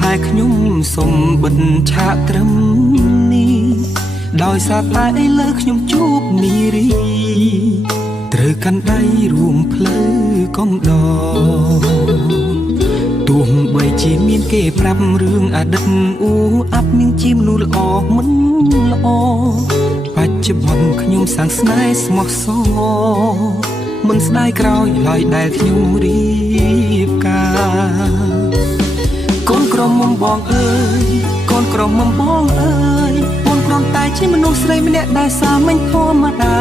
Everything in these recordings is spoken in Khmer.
ហើយខ្ញុំសូមបិទឆាកត្រឹមនេះដោយសារតែឥឡូវខ្ញុំជួបនារីត្រូវកាន់ដៃរួមផ្លូវកំដរទោះបីជាមានគេប្រាប់រឿងអតីតអ៊ូអាប់នាងជាមនុស្សល្អមិនល្អបច្ចុប្បន្នខ្ញុំសាងស្នេហ៍ស្មោះសរមិនស្ដាយក្រោយឡើយដែលខ្ញុំរៀបការកូនក្រមុំបងអើយកូនក្រមុំបងអើយកូនគ្រាន់តែជាមនុស្សស្រីម្នាក់ដែលសាមញ្ញធម្មតា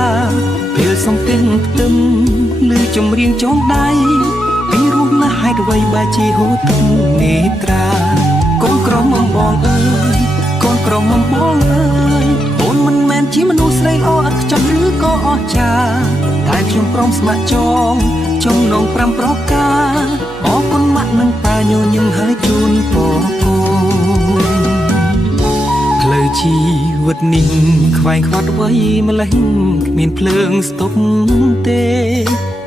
ពេលសំទិញផ្ទឹមឬចម្រៀងចងដៃពីរស់ណាស់ហេតុអ្វីបែរជាហូរទឹកនេត្រាកូនក្រមុំបងអើយកូនក្រមុំបងអើយអូនមិនមែនជាមនុស្សស្រីល្អឥតខ្ចោះឬក៏អស្ចារ្យតែខ្ញុំព្រមស្ម័គ្រចងចំណង5ប្រការអរគុណម៉ាក់និងប៉ាញញឹមហើយជូនពរកូនផ្លូវជីវិតនេះខ្វែងខ្វាត់អ្វីម្លេះគ្មានភ្លើងស្ទប់ទេ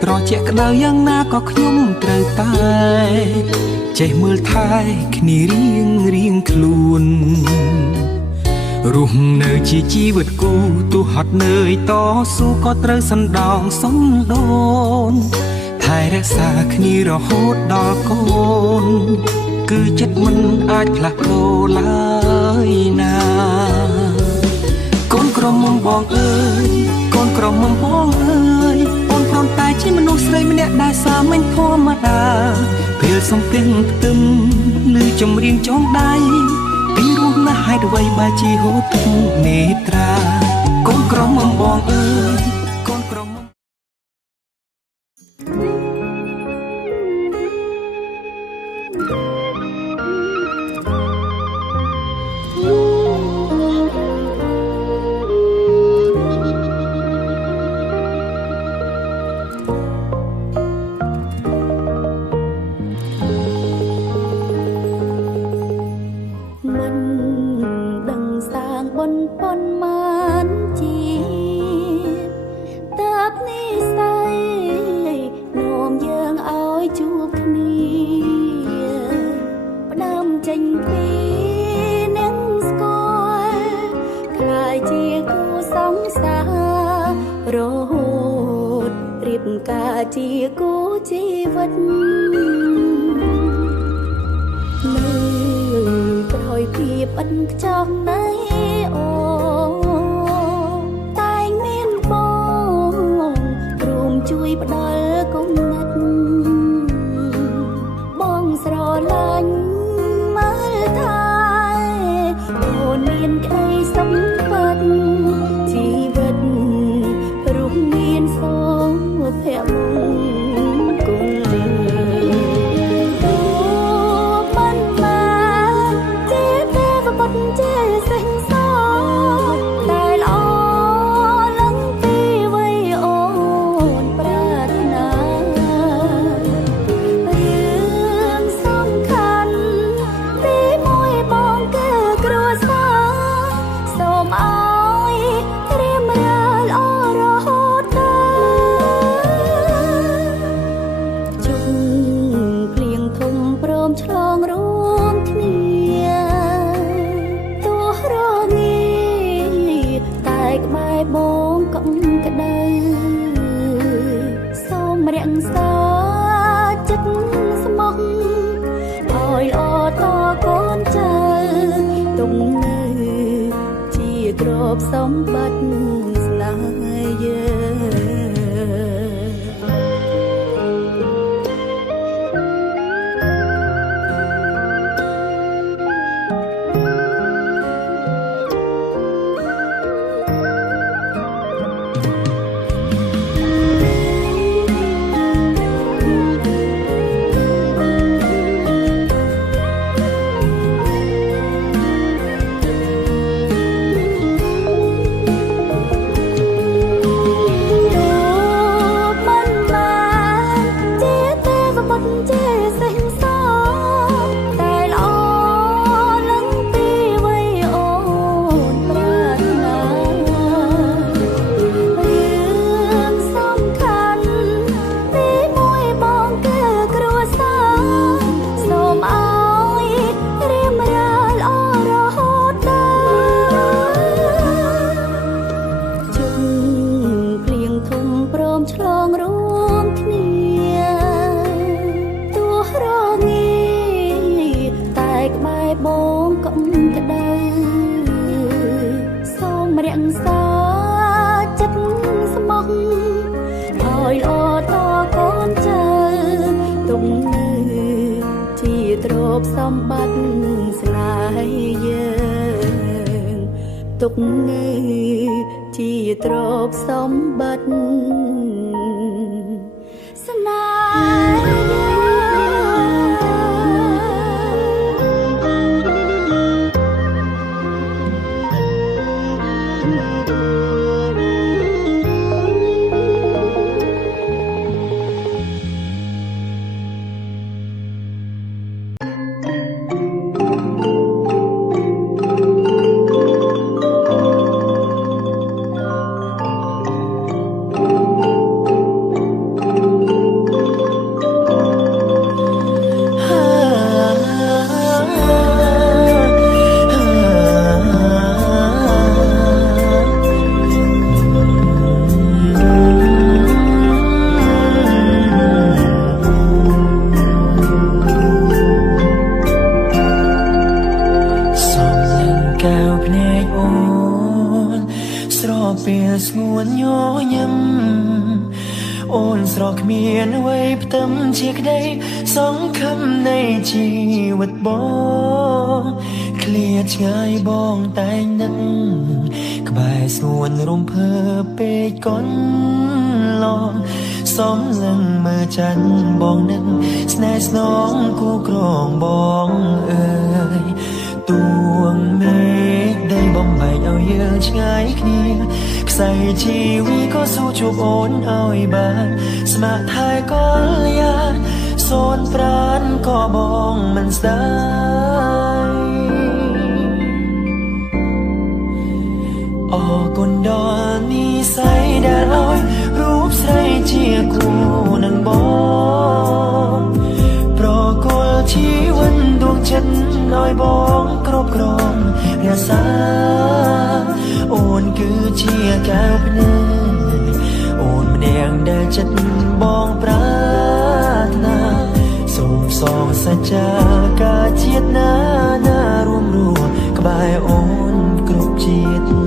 ត្រជាក់ក្តៅយ៉ាងណាក៏ខ្ញុំត្រូវតែចេះមើលថែគ្នារៀងខ្លួនរស់នៅជាជីវិតគូទោះហត់នឿយតស៊ូក៏ត្រូវសណ្ដោងសំដូនថែរក្សាគ្នារហូតដល់កូនគឺចិត្តមិនអាចផ្លាស់ប្ដូរឡើយណាកូនក្រមុំបងអើយកូនក្រមុំបងអើយអូនគ្រាន់តែជាមនុស្សស្រីម្នាក់ដែលសាមញ្ញធម្មតាពេលសំទិញផ្ទឹមឬចម្រៀងចងដៃពីរស់ណាស់ហេតុអ្វីបែរជាហូរទឹកនេត្រាកូនក្រមុំបងអើយកូនក្រមុំជាគូជីវិតនៅក្រោយភាពឥតខ្ចោះនៃអូតែងមានបងរួមជួយផ្ដល់គំនិតបងស្រឡាញ់មើលថែអូនមានក្តីសម្បត្តិជីវិតរស់មានសុភមង្គលទូមិនបានជាទេវបុត្រជាសេះសតែល្អឡើងពីវ័យអូនប្រាថ្នារឿងសំខាន់ទីមួយបងគឺគ្រួសារសូមឲ្យត្រៀមរើល្អរហូតឆ្លងរួមគ្នាទោះរងាតែក្បែរបងកុំក្តៅសូមរក្សាចិត្តស្មោះឲ្យល្អតកូនចៅទុំនៅជាទ្រព្យសម្បត្តិស្នេហ៍យើង សាចិត្តស្មោះឲ្យល្អតកូនចៅទុំនៅជាទ្រព្យសម្បត្តិស្នេហ៍យើងទុកនៅជាទ្រព្យសម្បត្តិស្នេហ៍ស្ងួនញញឹមអូនស្រកគ្មានអ្វីផ្ទឹមជាក្តីសង្ឃឹមនៃជីវិតបងឃ្លាតឆ្ងាយបងតែងនឹកក្បែរស្ងួនរំភើបពេកកូនឡងសំលឹងមើលចាញ់បងនឹកស្នេហ៍ស្នងគូក្រងបងអើយទួងមេឃដីបំបែកឲ្យយើងឆ្ងាយគ្នាខ្សែជីវីក៏ស៊ូជួបអូនឲ្យបានស្ម័គ្រថែកលយាសូនប្រានក៏បងមិនស្ដាយអរគុណដល់និស្ស័យដែលឲ្យរូបស្រីជាគូនឹងបងប្រគល់ជីវិតដួងចិត្តឲ្យបងគ្រប់គ្រងរក្សាអូនគឺជាកែវភ្នែកអូនម្នាក់ដែលចិត្តបងប្រាថ្នាសូមសងសច្ចាការជាតិណារួមរស់ក្បែរអូនគ្រប់ជាតិ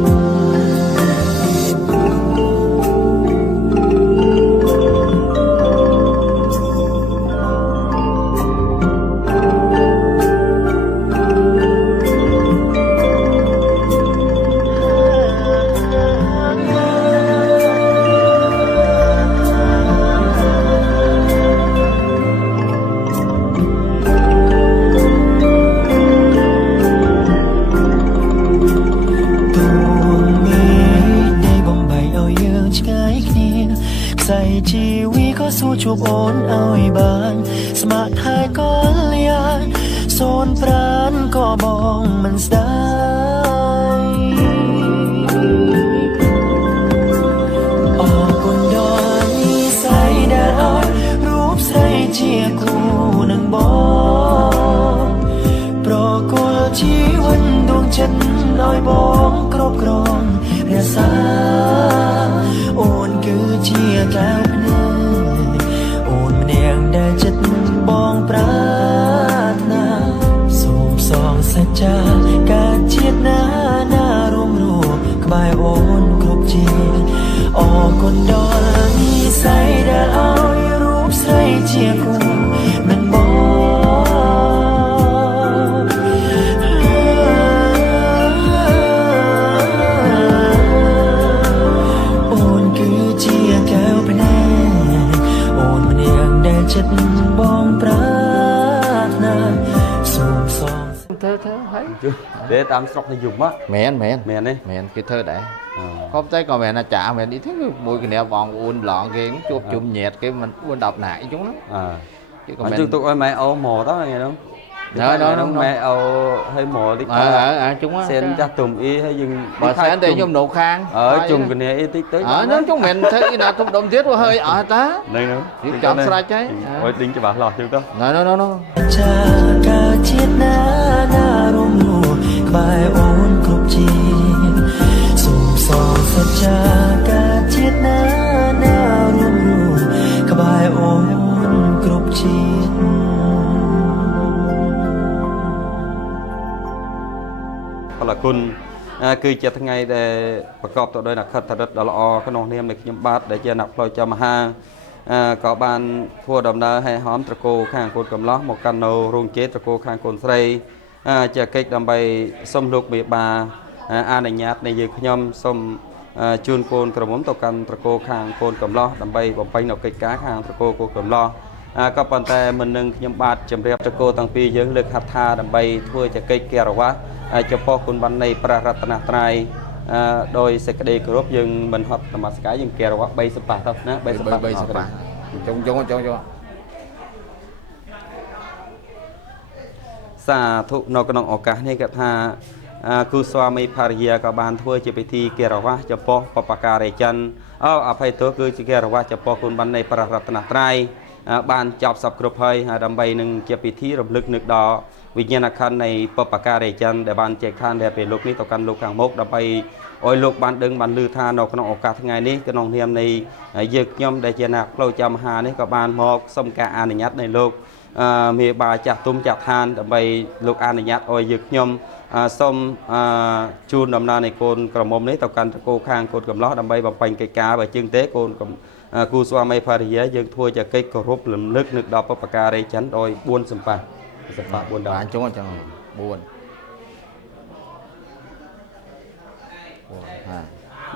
ជីវីក៏ស៊ូជួបអូនឲ្យបានស្ម័គ្រថែកលយាសូនប្រានក៏បងមិនស្ដាយអរគុណដល់និស្ស័យដែលឲ្យរូបស្រីជាគូនឹងបងប្រគល់ជីវិតដួងចិត្តឲ្យបងគ្រប់គ្រងរក្សាអូនគឺជាកែវភ្នែកអូនម្នាក់ដែលចិត្តបងប្រាថ្នាសូមសងសច្ចាការជាតិណារួមរស់ក្បែរអូនគ្រប់ជាតិអរគុណដល់និស្ស័យដែលឲ្យរូបស្រីជាគូនឹងបងចិត្តបងប្រាថ្នាសូមសងធ្វើហើយទេតាមស្រុកនិយមមែនទេមែនគេធ្វើដែរក៏តែក៏មែនអាចារ្យមែននេះទេមួយគ្នាបងប្អូនឡងគេជួបជុំញ៉ែតគេមិន4 10ណាអីចឹងណាគេក៏មែនជឹងទុកឲ្យម៉ែអូម៉ូទៅថ្ងៃនោះđó mẹ hơi mồ đi chúng á sen chắc tùm y hay dừng bà sen thì nhôm nổ khang ở chung cái này tí tới nói chúng mình thấy là không đồng thiết hơi ở ta đây nữa chọn sai trái ôi tính cho bà lọt chưa đó nó chết na na rôm lùa bài ôn cục chi sùng sò sạch cha ca chết na na rôm lùa bài ôn cục chi làคุณ คือจะทั้งไงแต่ประกอบตัวโดยนักขัดถดละอขนมเนียมในขยมบาดได้เจนักพลอยจำหาก็บานพัวดำเนินให้หอมตะโกข้างคนกำล้อหมกกันโนรุงเจตะโกข้างคนใส่จะเกิดดำไปส้มลูกเบียบาอาในญาติในยืขยมส้มจูนโกนกระหม่อมตกันตะโกข้างคนกำล้อดำไปบ่มไปนกเกิดก้าข้างตะโกโกกำล้อก็ปันแต่มันหนึ่งขยมบาดจำเรียบตะโกตั้งปีเยอะเลือกหัตถาดำไปทั่วจะเกิดเกลวะจะพอคุณบันในประรัตนาไตรโดยเสกเดกรบยังมันฮอตธรรมสกายยังเกลวะใบสปาทับนะใบสปาจงสาธุนกนองโอกาสนี้ก็ท่าครูสวามีภาริยากับบานทั่วจะไปทีเกลวะจะพอปปการจันอภัยตัวคือจะเกลวะจะพอคุณบันในประรัตนาไตรบานจับสับกรุบให้ดำใบหนึ่งจะไปที่รำลึกนึกดอวิญญาณคันในปปการจันแต่บานเจกท่านแต่เป็นลูกนี้ต่อกันลูกกลางมกดำไปโอ้ยลูกบานดึงบานลือท่านกนองโอกาสไงนี้ก็นองเทียมในยึกย่อมได้เจนักเราจำหานี่กับบานหอกสมกาอานิยัตในโลกมีบาจักตุ้มจักทานดำไปลูกอานิยัตโอ้ยยึกย่อมส้มจูนดำนาในโกนกระมมนี้ต่อกันตะโกข้างโกนกับล้อดำไปบำเพ็ญกิจการไปจึงเตะโกนกับกูสวามีภาริยายังทั่วจะเกิดกรบหลุมลึกนึกดอกปปการจันโดยบุญสัมปะบุญดอก chúng chẳng buồn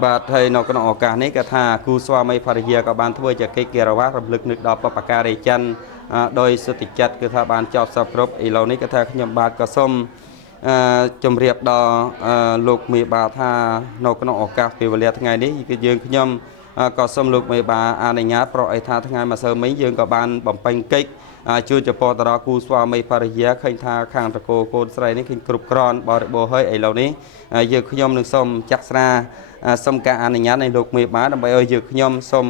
บาดไทยนอกนอกโอกาสนี้ก็ท่ากูสวามีภาริยากับบานทั่วจะเกิดเกลวะรำลึกนึกดอกปปการจันโดยสติจัดคือท่าบานจอบสับครบอีเหล่านี้ก็ท่าขยมบาดก็ส้มจมเรียบดอลูกมีบาท่านอกนอกโอกาสปีเวลียทั้งไงนี้ก็ยืนขยมก็ส้มลูกมีบาอาในญาติเพราะไอ้ท่าทั้งไงมาเสริมไม่ยืนกับบานบำเพ็ญกิจช่วยจะพอตรากูสวามีภาริยาขันท่าข้างตะโกโกนใส่นี่ขึ้นกรุบกรอนบริโภคให้ไอ้เหล่านี้ยืนขยมหนึ่งส้มจักรนาส้มกาอาในญาติในลูกมีบาดำไปยืนขยมส้ม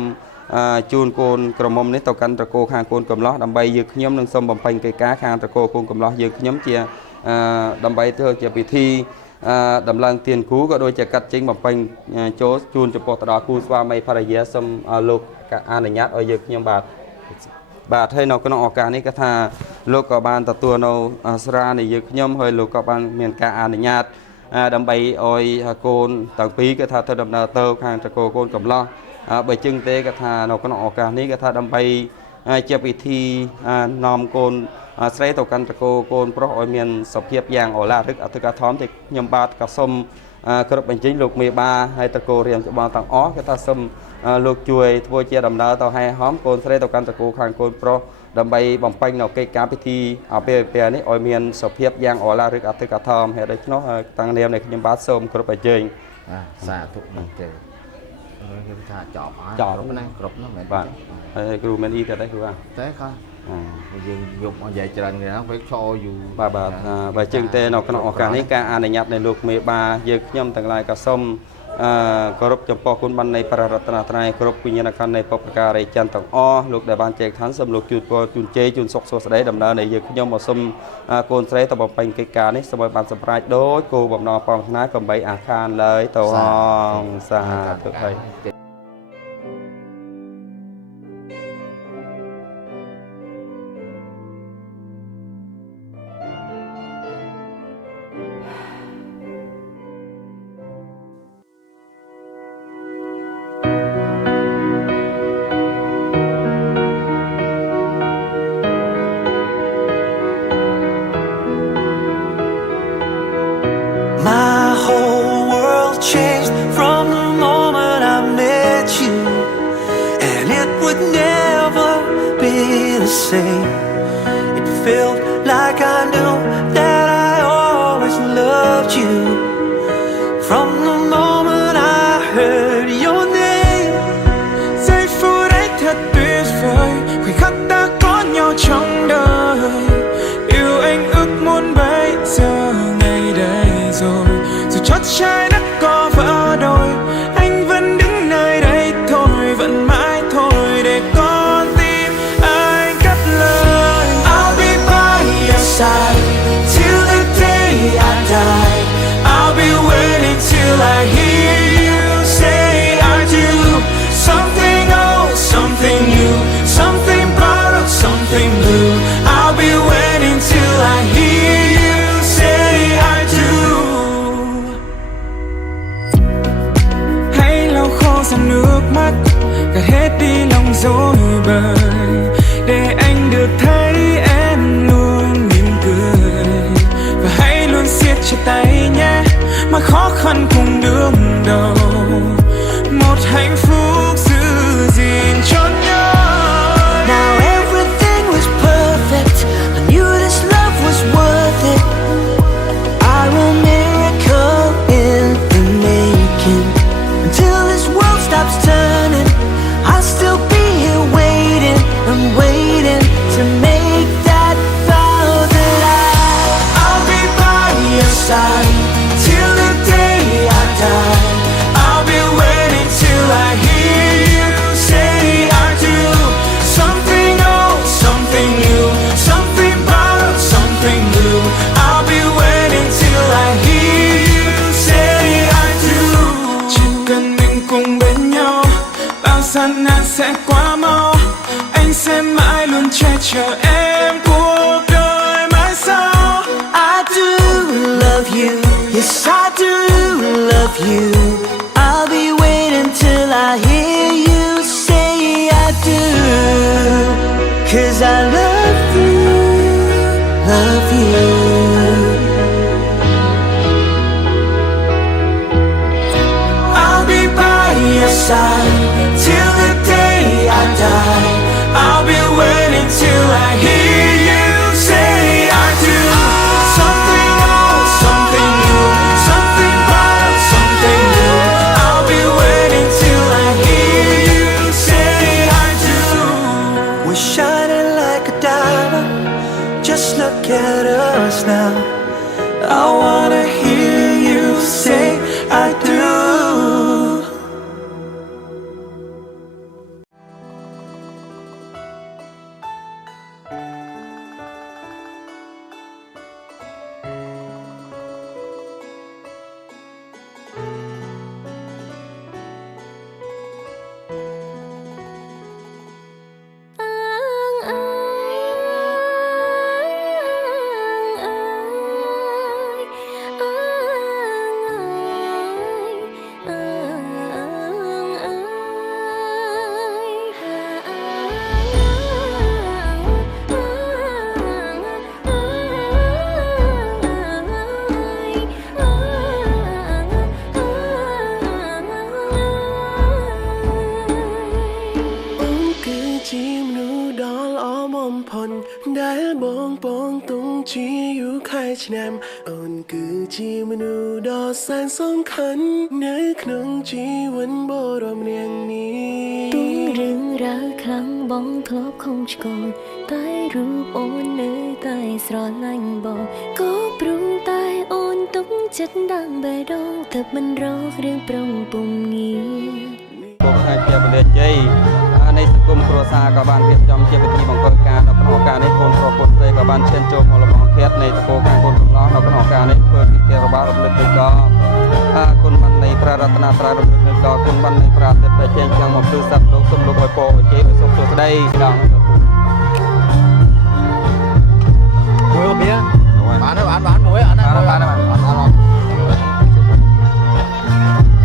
จูนโกนกระมมนี้ต่อกันตะโกข้างโกนกำล้อดำใบยืนขยมหนึ่งส้มบำเพ็ญกิจการข้างตะโกโกนกำล้อยืนขยมเจียดำใบเธอจะพิธีดำลังเตียนคูก็โดยจะกัดจิ้งแบบเป็นโจจูนจะปอตราคูสวาไม่ภรรยาสมลูกอาในญาติเอาเยอะยมบาทให้นอกนอกออกการนี้ก็ท่าลูกกับบานตัตัวเราสระในเยอะยมให้ลูกกับบานเมียนกาอาในญาติดำใบออยโกนต่างปีก็ท่าเธอดำนาเตอข้างตะโกโกนกับล้อใบจึงเตก็ท่านอกนอกออกการนี้ก็ท่าดำใบจะพิธีนอมโกนใส่ต่อกันตะโกโกนเพราะออยเมียนสเพียบยางอลาทึกอัตกาท้อมที่ยมบาดกับส้มกระเป็นจิ้งลูกมีบาให้ตะโกเรียมจะบางต่างอ้อก็ท่าส้มลูกช่วยทั่วเชียดำนาต่อให้หอมโกนใส่ต่อกันตะโกข้างโกนเพราะดำใบบำเพ็ญเอาเกการพิธีเอาเปียนี้ออยเมียนสเพียบยางอลาทึกอัตกาท้อมให้ได้เนาะตั้งเนียมในยมบาดส้มกระเป็นจิ้ง xa thục mình kể thả chọp Chọp. nó này cọp nó mệt បាទហើយគ្រូមានអ៊ីទៅដែរគ្រូបាទ thế coi dương dục mà dạy trần thì nó phải cho dù បាទជើងទេនៅក្នុងឱកាសនេះការអនុញ្ញាតនៃលោកមេបាយើងខ្ញុំទាំងឡាយក៏សូមគោរពចំពោះគុណបាននៃព្រះរតនត្រ័យគ្រប់វិញ្ញាណក្ខន្ធនៃបុព្វការីច័ន្ទទាំងអស់លោកដែលបានចែកឋានសូមលោកជួយពរជូនជ័យជូនសុខសួស្តីដំណើរនៃយើងខ្ញុំមកសូមកូនស្រីទៅបំពេញកិច្ចការនេះសូមឲ្យបានសម្រេចដោយគោលបំណងប្រាថ្នាកំបីអាខានឡើយទៅអងសាធុហើយ My whole world changed from the moment I met you, and it would never be the same. It felt like I knew that I always loved you from the moment I heard your name. Giây phút ấy thật tuyệt vời, khoảnh khắc ta có nhau trong đời. Yêu anh ước muốn bây giờ ngày đây rồi, dù chót trái đất có vỡ đôi, anh vẫn đứng nơi đây thôi, vẫn mãi thôi để con tim anh cất lời. I'll be by your side xong nước mắt cả hết đi lòng dối bời để anh được thấy em luôn mỉm cười và hãy luôn siết chặt tay nhé mà khó khăn cùng đương đầu một hạnh phúc giữ gìn cho nhau. Now everything was perfect. I knew this love was worth it. I will miracle in the making. Until this world stops turning, I'll still be here waiting. I'm waiting to make that vow that I'll be by your side till the day I die. I'll be waiting till I hear you say I do. Something old, something new, something borrowed, something new. I'll be waiting till I hear you say I do. Chỉ cần mình cùng bên nhau bao gian nan sẽ qua mau anh sẽ mãi luôn che chở em cuộc đời mãi sau. I do love you, yes I do love you. I'll be waiting till I hear you say I do. 'Cause I love you, love you. I'll be by your side till the day I die. I'll be waiting till I hear you say I do. Something old, something new, something borrowed, something new. I'll be waiting till I hear you say I do. We're shining like a diamond. Just look at us now. I wanna hear you say I do.ដែលបងពងទុងជាយូរខែឆ្នាំអូនគឺជាមនុស្សដ៏សែនសំខាន់នៅក្នុងជីវិតបរមនាងនេះទុំរឿងរ៉ាវខ្លាំងបងធ្លាប់ខំឆ្កងតែរូបអូននៅតែស្រឡាញ់បងក៏ព្រមតែអូនទុកចិត្តដាំបេះដូងទើបមិនរករឿងប្រងពុំងាបងអាចជាបដិជ័យនៃសង្គមគ្រួសារក៏បានរៀបចំជាពិធីបង្កើតការនៅក្នុងឱកាសនេះកូនប្រុសកូនស្រីក៏បានឈានចូលមកលំអងភេទនៃតកូលខាងកូនកំឡោះនៅក្នុងឱកាសនេះធ្វើពិធីរបស់រំលឹកដូចដល់គុណបាននៃព្រះរតនត្រ័យរំលឹកដូចដល់គុណបាននៃប្រាទិតែចេញយ៉ាងមកគឺសត្វលោកសូមលោកឲ្យពរជ័យឲ្យសុខសួស្តីដល់មួយអូបៀបានមួយអត់ណាបាន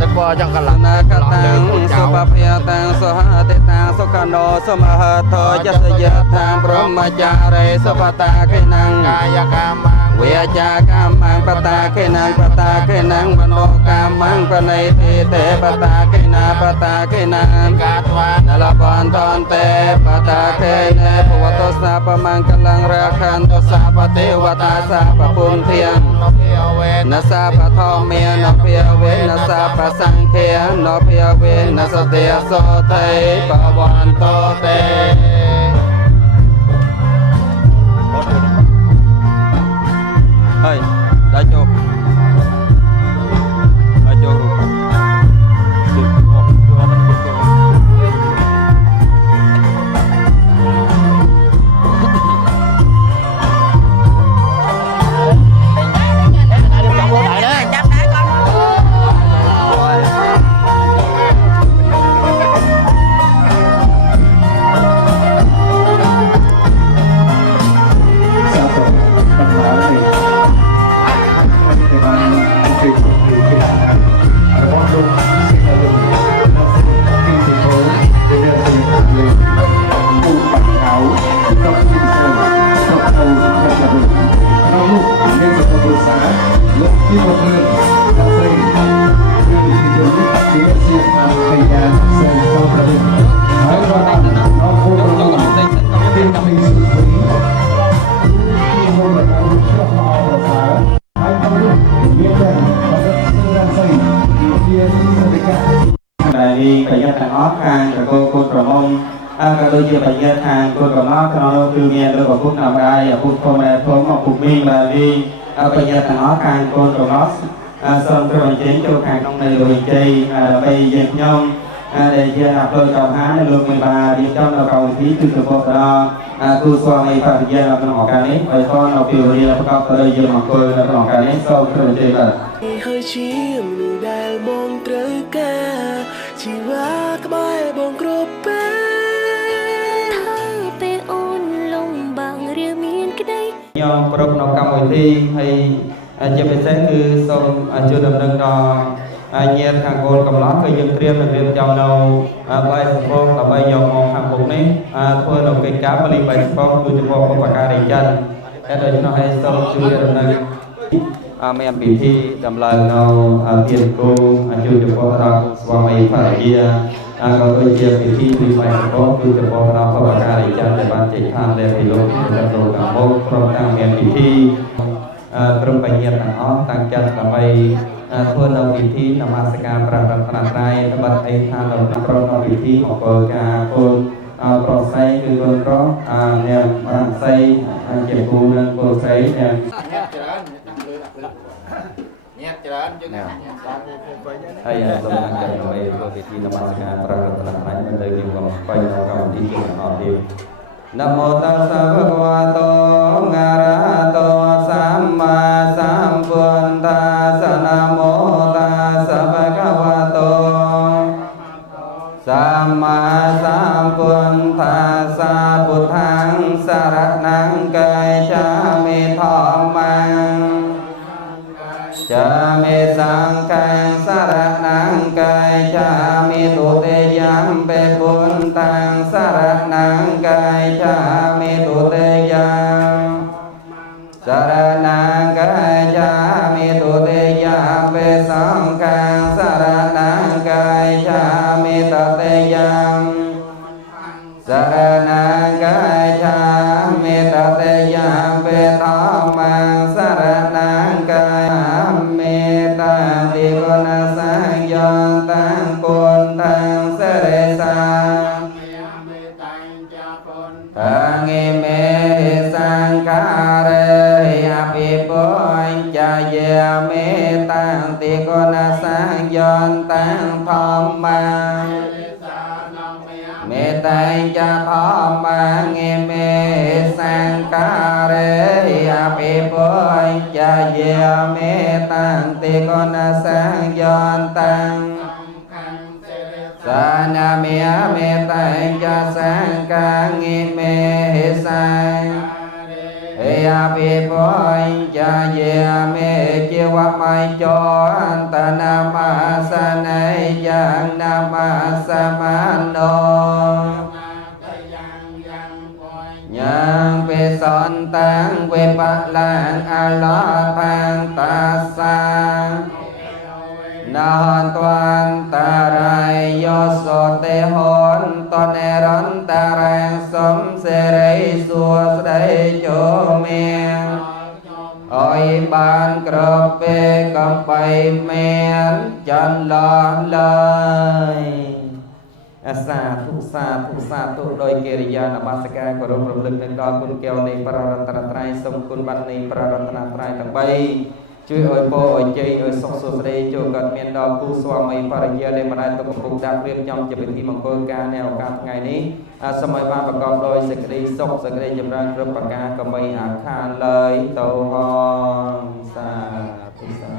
តែបើចង់កលណាកតាំងសុបភយតាំងសុហតិតាំងសុខណោសមហតោយសយថាព្រមចារេសុបតាខេណាំងកាយកម្មវិចាកម្មបតាខេណាំងបតាខេណាំងមនោកម្មបណៃទេទេបតាខេណាបតាខេណាំកាទវានលបន្ទន្ទេបតាខេនេភវតសាបមង្គលងរខន្តសាបទេវតាសាបពុនធាននសាបធម្មេនភិវេនសាបសង្ឃេនភិវេនសតិសោតេបវន្តោតេហើយដាច់ជោគដាច់ជោគរូបគឺអត់មិនទៅ បញ្ញាសេចក្ដីប្រតិហើយក៏ដល់ដល់គោលបំណងទីកមីសុភីមានមូលដ្ឋានឆ្លងមកប្រសើរហើយក៏មានតែបរិបទស្រាស័យជាសរិកាដែលប្រយ័ត្នទាំងអស់ខាងកូនក្រមុំក៏ដូចជាប្រយ័ត្នខាងកូនកំណត់ក្នុងនោះគឺមានលោកឪពុកតាមដៃឪពុកធំដែលធំឪពុកមីងដែលនេះប្រយ័ត្នទាំងអស់ខាងកូនកំណត់សូមត្រូវអញ្ជើញចូលខាងក្នុងនៃលោកជ័យដើម្បីយើងខ្ញុំដែលជាអភិកម្មហានៅលោកមេបារៀបចំនៅកម្មវិធីគឺចំពោះដល់គូស្វាមីភរិយានៅក្នុងឱកាសនេះហើយក៏នៅពេលវេលាប្រកបទៅដោយយើងអង្គុយនៅក្នុងឱកាសនេះសូមត្រូវអញ្ជើញបាទហើយជាមនុស្សដែលបងត្រូវការជីវ៉ាក្បែរបងគ្រប់ពេលថាពេលអូនលងបាំងឬមានក្តីខ្ញុំគ្រប់នៅកម្មវិធីហើយជាពិសេសគឺសូមជួយដំណឹងដល់ញាតិខាងកូនកំឡោះគឺយើងត្រៀមនឹងរៀបចំនៅបាយសម្ពោធដើម្បីយកមកខាងមុខនេះធ្វើនៅកិច្ចការបលីបាយសម្ពោធគឺចំពោះបុព្វការីចិនតែដូច្នោះហើយសូមជួយដំណឹងមានពិធីតម្លើងនៅទានគូជួយចំពោះដល់គូស្វាមីភរិយាក៏ដូចជាពិធីវិបាយសម្ពោធគឺចំពោះដល់បុព្វការីចិនដែលបានចេញខាងដែលពីលោកទៅក្នុងខាងមុខព្រមទាំងមានពិធីក្រុមបញ្ញាទាំងអស់តាំងចិត្តដើម្បីធ្វើនៅពិធីនមស្ការព្រះរតនត្រ័យត្បិតឯថានៅក្នុងពិធីអង្គការគុណប្រុសស្រីគឺគុណប្រុសអ្នករាំស្រីជាគូនឹងគូស្រីអ្នកច្រើនជាងហើយសូមតាំងចិត្តដើម្បីធ្វើពិធីនមស្ការព្រះរតនត្រ័យមិនទៅយើងកំបាញ់នៅកម្មវិធីជាអត់ទេนะโมตัสสะภะคะวะโตอะระหะโตสัมมาสัมพุทธัสสะนะโมตัสสะภะคะวะโตสัมมาสัมพุทธัสสะพุทธังสรณังกัจฉามิธัมมังจามิสังฆังสรณังกัจฉามิตุติยัมปิพุทธังสรณังกัจฉามิตุติยัมสรณังกัจฉามิตุติยัมปิสังฆังสรณังกัจฉามิตุติยัมสรณังกัจฉามิตุติยัมปิธัมมังสรณังกัจฉามิตังติโกนะสังโยตังปุณตังสเรสาตังอิเมสังฆาเรอภิปุญญาเยเมตังติโกนะสังโยตังธัมมังเมตังจะธัมมังอิเมสังฆาเรอภิปุญญาเยเมตังติโกนะสังโยตังสานามิเมตังจะสังฆังอิเมสังเอภิปุญญาเยเมจิวะมัยโจอันตนามาสนัยยังนามาสมันโนยังเปสันตังเวปะลังอาลาพังตัสสะนาหันตวันตารายโยโสเตหนตอนเนรันตารังสมเสรีสัวสได้โจเมียงอ้อยบานกระเปกำไปเมียนจันลอนเลยสาธุสาธุสาธุโดยกิริยานมัสการกรมรำลึกในดอนคุณเกลในพระรัตนตรัยสมคุณบัณในพระรัตนตรัยทั้งใบช่วยอวยโปรยใจอวยสกสุสเดโจกัดเมียนดอกคู่สวามีภรรยาได้มาได้ตกปุกดักเรียบยำจะเป็นที่มังกรการแนวการไงนี้สมัยบ้านประกอบโดยสกรีสกสกรีจำรังกระปากาก็ไม่อาคารเลยโตหอนสาธุสา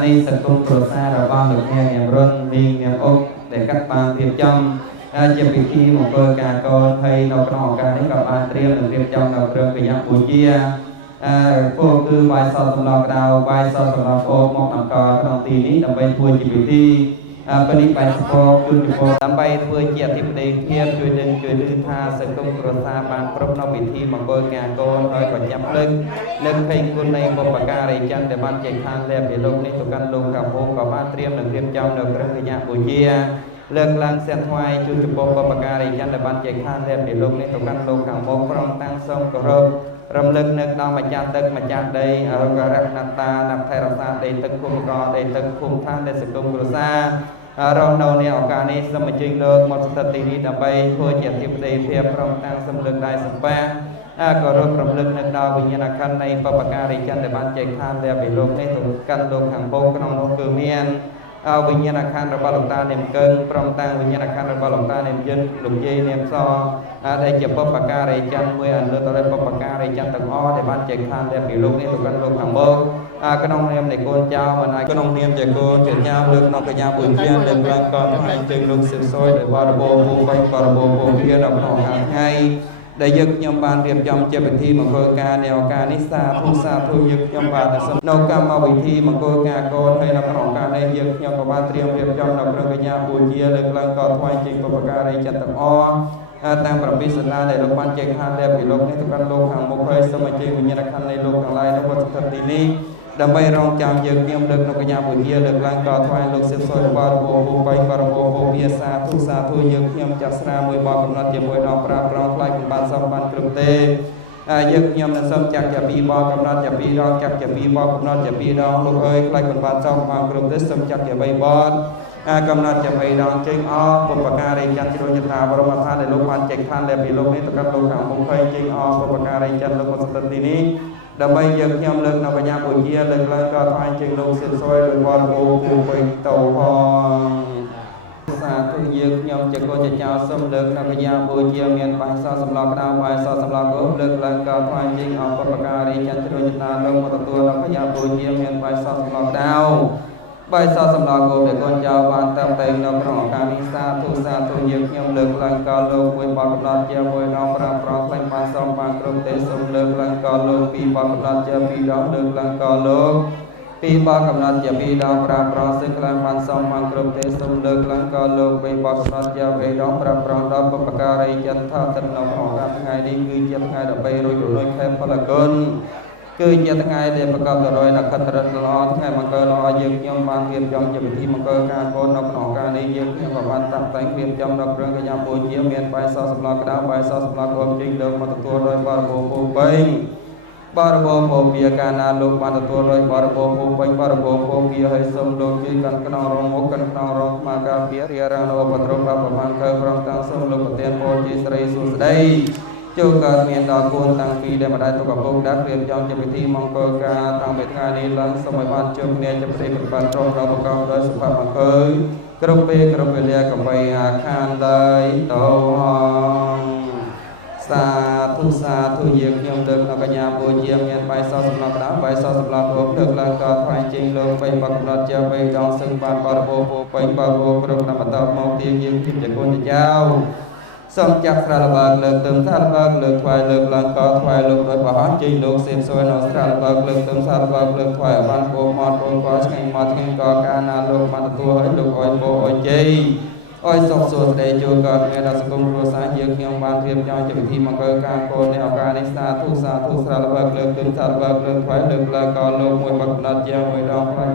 ในสังคมโปรดซาเราบ้านหลุดแห่งยามรุ่นมียามอกđể các bạn tiếp trongជាពិធីមង្គលការកូនហើយនៅក្នុងឱកាសនេះក៏បានត្រៀមនឹងរៀបចំនៅគ្រឿងកញ្ញាពូជាពោលគឺបាយសតសម្លកដៅបាយសតសម្លកអូមកអង្គក្នុងទីនេះដើម្បីធ្វើជាពិធី បនិបាញ់ស្ពរគឺចំពោះដើម្បីធ្វើជាអធិបតីភាពជួយដឹងជួយលឺថាសង្គមគ្រួសារបានគ្រប់នៅពិធីមង្គលការកូនដោយប្រញាប់លើកនឹកភ័យគុណនៃបុព្វការីចន្ទដែលបានចែកឋានលែពីលោកនេះទៅកាន់លោកខាងមុខក៏បានត្រៀមនឹងរៀបចំនៅគ្រឿងកញ្ញាបូជាលើកឡើងសែនថ្វាយជូនចំពោះបុព្វការីចន្ទដែលបានចែកឋានលែពីលោកនេះទៅកាន់លោកខាងមុខព្រមទាំងសូមគោរពរំលឹកនឹកដល់ម្ចាស់ទឹកម្ចាស់ដីអរុករៈណតាអ្នកថែរក្សាដីទឹកភូមិកដីទឹកភូមិឋានដែលសង្គមគ្រួសាររស់នៅในឱកាសនេះសូមអញ្ជើញលោកមកស្ថិតទីនេះដើម្បីធ្វើជាអធិបតីភាពព្រមទាំងសំលឹកដៃសម្បាក៏រត់រំលឹកនឹកដល់វិញ្ញាណក្ខន្ធនៃបុព្វការីចន្ទដែលបានចែកឋានលែពីលោកនេះទៅកាន់លោកខាងមុខក្នុងនោះគឺមានវិញ្ញាណក្ខន្ធរបស់លោកតានាមកឹងព្រមទាំងវិញ្ញាណក្ខន្ធរបស់លោកតានាមយិនលោកយាយនាមសដែលជាបុព្វការីចន្ទមួយអនុត្តរបុព្វការីចន្ទទាំងអស់ដែលបានចែកឋានលែពីលោកនេះទៅកាន់លោកខាងមុខក្នុងនាមនៃកូនចៅមិនអាចក្នុងនាមជាកូនជាញ៉ាំលើកក្នុងកញ្ញាបុជាលើកឡើងកនថ្ងៃជើងលោកសិបសយដោយបរិបូរភូមិបាញ់បរិបូរភូមិវាដល់ក្នុងថ្ងៃដែលយើងខ្ញុំបានរៀបចំជាពិធីមង្គលការในឱកាសនេះសាធុយើងខ្ញុំបាននៅកម្មវិធីមង្គលការកូនហើយនៅក្នុងឱកាសនេះយើងខ្ញុំក៏បានត្រៀមរៀបចំនៅគ្រឿងកញ្ញាបូជាលើកឡើងកថ្វាយជ័យបុព្វការីចន្ទទាំងអស់តាមប្រពិសនាដែលលោកបានចែកឋានលែពីលោកនេះទៅកាន់លោកខាងមុខហើយសូមអញ្ជើញវិញ្ញាណក្ខន្ធនៃលោកទាំងឡាយនៅវត្តស្ថិតទីនេះដើម្បីរងចាំយើងខ្ញុំលើកនៅកញ្ញាបូជាលើកឡើងកថ្វាយលោកសិបសយបរិបូរភូមិបាញ់បរិបូរភូមិវាសាធុយើងខ្ញុំចាត់ស្រាមួយបបកំណត់ជាមួយដល់ប្រាប្រងខ្លាចមិនបានសមបានគ្រប់ទេយើងខ្ញុំនឹងសូមចាក់ជាពីបកំណត់ជាពីរងចាក់ជាពីបកំណត់ជាពីរងលោកអើយខ្លាចមិនបានសមបានគ្រប់ទេសូមចាក់ជា3បតកំណត់ជា3ដងចេញអស់បុព្វការីចន្ទជ្រុញថាបរមថាដែលលោកបានចែកឋានលែពីលោកនេះទៅកាន់លោកខាងមុខហើយចេញអស់បុព្វការីចន្ទលោកមកស្ថិតទីនេះដើម្បីយើងខ្ញុំលើកនៅកញ្ញាបូជាលើកឡើងក៏ថ្វាយជើងលោកសិបសយដោយបរិបូរភូមិពេញតោផងសាធុយើងខ្ញុំជាកូនជាចៅសូមលើកនៅកញ្ញាបូជាមានបាយសសម្លក្តៅបាយសសម្លគោលើកឡើងក៏ថ្វាយជើងអស់បុព្វការីចន្ទជ្រុញថាលោកមកទទួលនៅកញ្ញាបូជាមានបាយសសម្លក្តៅបាយសសម្លគោដែលកូនចៅបានតាមតែនៅក្នុងឱកាសនេះសាធុយើងខ្ញុំលើកឡើងក៏លោកមួយបកកំណត់ជាមួយដល់ប្រាប្រងខ្លែងបានសមបានគ្រប់ទេសូមលើកឡើងក៏លោកពីបកកំណត់ជាពីរដងលើកឡើងក៏លោកពីបកកំណត់ជាពីរដងប្រាប្រងซึ่งខ្លែងបានសមបានគ្រប់ទេសូមលើកឡើងក៏លោកពីបកកំណត់ជាពីរដងប្រាប្រងដល់បុព្វការីចន្ទថាទឹកនៅក្នុងឱកាសថ្ងៃនេះគឺជាថ្ងៃ13រោចរលួយខែផលគុណគឺជាថ្ងៃដែលប្រកបដោយនក្ខត្តរល្អថ្ងៃមង្គលល្អយើងខ្ញុំបានរៀបចំជាពិធីមង្គលការកូននៅក្នុងឱកាសនេះយើងខ្ញុំក៏បានតាំងតែងរៀបចំនៅគ្រឿងកញ្ញាបូជាមានបាយសសម្លក្តៅបាយសសម្លគោជិញលើកមកទទួលដោយបរិបូរភូមិពេញបរិបូរភូមិវាកាលណាលោកបានទទួលដោយបរិបូរភូមិពេញបរិបូរភូមិវាឲ្យសូមលោកជួយកាន់ក្នុងរងមុខកាន់ក្នុងរងមកការពាររារាំងនៅបត្រប់ប្រមាណកើព្រមទាំងសូមលោកប្រទានពរជាស្រីសុស្ដីចូលកើតមានដល់គូនតាំងពីដែលម្ដាយទុកឪពុកដាក់រៀបចំជាពិធីមង្គលការតាំងពីថ្ងៃនេះឡើងសូមឲ្យបានជួបគ្នាជាពិធីប្របានត្រង់ដល់ប្រកបដោយសុភមង្គលគ្រប់ពេលគ្រប់វេលាកុំបីអាខានឡើយតោហងសាធុយើងខ្ញុំលើកនៅកញ្ញាបូជាមានបាយសសម្រាប់ដល់បាយសសម្រាប់លោកលើកឡើងក៏ថ្វាយជើងលោកបីបកកំណត់ជាបីដងសឹងបានបរិបូរពោពេញបរិបូរគ្រប់តាមបន្តមកទៀតយើងជិះជាកូនជាចៅសូមចាក់ស្រាលបើកលើកទឹមស្រាលបើកលើកថ្វាយលើកឡើងក៏ថ្វាយលោកដោយបរោះជ័យលោកសេមសួយនៅស្រាលបើកលើកទឹមស្រាលបើកលើកថ្វាយបានពោមកកូនក៏ឆ្ងាញ់មកឆ្ងាញ់ក៏កាលណាលោកបានទទួលឲ្យលោកអោយពោអោយជ័យអោយសុខសួស្តីចូលកើតមានដល់សង្គមគ្រួសារយើងខ្ញុំបានរៀបចំជាពិធីមង្គលការកូនในឱកាសនេះសាធុស្រាលបើកលើកទឹមស្រាលបើកលើកថ្វាយលើកឡើងក៏លោកមួយបកកំណត់ជាមួយដងថ្វាយ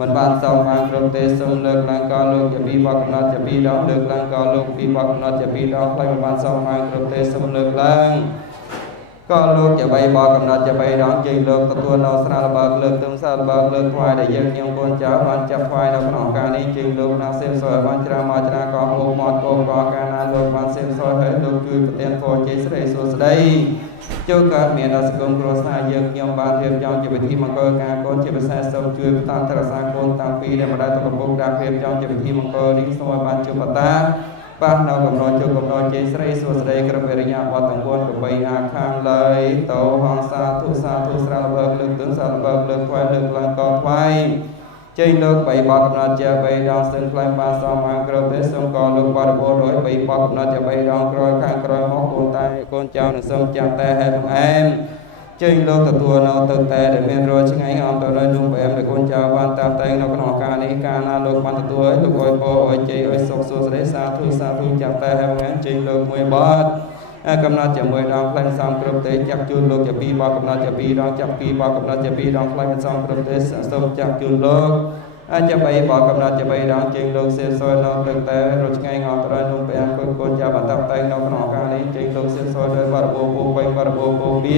មិនបានសមបានគ្រប់ទេសូមលើកឡើងក៏លោកជាពីបកកំណត់ជាពីរដងលើកឡើងក៏លោកពីបកកំណត់ជាពីរដងខ្លាញ់មិនបានសមបានគ្រប់ទេសូមលើកឡើងក៏លោកជាបីបកកំណត់ជាបីដងជ័យលោកទទួលនៅស្រាលបើកលើកទឹមស្រាលបើកលើកថ្វាយដែលយើងខ្ញុំកូនចៅបានចាប់ថ្វាយនៅក្នុងឱកាសនេះជ័យលោកណាសេមសយបានច្រាមកច្រាក៏ហូបមកគោក៏កាលណាលោកបានសេមសយហើយលោកជួយប្រទានពរជ័យស្រីសុស្ដីចូលកើតមានដល់សង្គមគ្រួសារយើងខ្ញុំបានរៀបចំជាពិធីមង្គលការកូនជាពិសេសសូមជួយតាមថែរក្សាកូនតាំងពីដែលម្ដាយទុកឪពុកដាក់រៀបចំជាពិធីមង្គលនេះសូមឲ្យបានជួបបតាបាននៅកំណត់ជួបកំណត់ជ័យស្រីសុស្ដីគ្រប់អរិយាបថទាំង4កបីអាខាងឡើយតោហងសាធុស្រាលបើកលើកទឹងស្រាលបើកលើកថ្វាយលើកឡើងក៏ថ្វាយជ័យលោកបីបកកំណត់ជាបីដងសិនខ្លាំងបានសមបានគ្រប់ទេសូមក៏លោកបរិបូរដោយបីបកកំណត់ជាបីដងក្រោយខាងក្រោយមកកូនចៅនឹងសូមចាំតែហេតុអែម ចេញលោកទទួលនៅទៅតែដែលមានរយឆ្ងាយអមទៅនៅនោះបែបដែលកូនចៅបានតាមតែងនៅក្នុងឱកាសនេះកាលណាលោកបានទទួលឲ្យលោកអើយពរអើយជ័យអើយសុខសួស្តីសាធុចាប់តែហើយមែនចេញលោកមួយបាត់កំណត់ជាមួយដងផ្លែសំគ្រប់ទេចាក់ជូនលោកជា2បបកំណត់ជា2ដងចាក់2បបកំណត់ជា2ដងផ្លែសំគ្រប់ទេសូមចាក់ជូនលោកអាច3បបកំណត់ជា3ដងចេញលោកសៀសយនៅទៅតែរត់ឆ្ងាយងំទៅនោះព្រះគុណកូនចៅបានតាមតែងនៅក្នុងឱកាសនេះចេញលោកសៀសយដោយបរិបូរពូពេញបរិបូរពូពៀ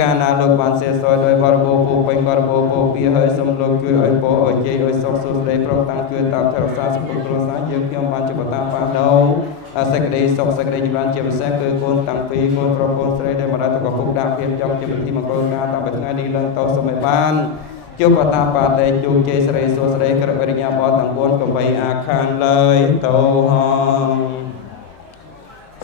កាលណាលោកបានសៀសយដោយបរិបូរពូពេញបរិបូរពូពៀហើយសូមលោកជួយឲ្យពរឲ្យជ័យឲ្យសុខសួស្តីប្រកតាំងជួយតាមថែរក្សាសុខគ្រួសារយើងខ្ញុំបានជួបតាមប៉ះដោសេចក្តីសុខសេចក្តីចម្រើនជាពិសេសគឺកូនតាំងពីកូនប្រុសកូនស្រីដែលមកដល់ទៅពុកដាក់ភាពចំជាពិធីមង្គលការតាំងពីថ្ងៃនេះឡើងទៅសូមឲ្យបានជួបតាបាតេជោគជ័យសិរីសួស្តីក្រឹបវិរិញ្ញាបថទាំង4កុំបីអាខានឡើយតោហង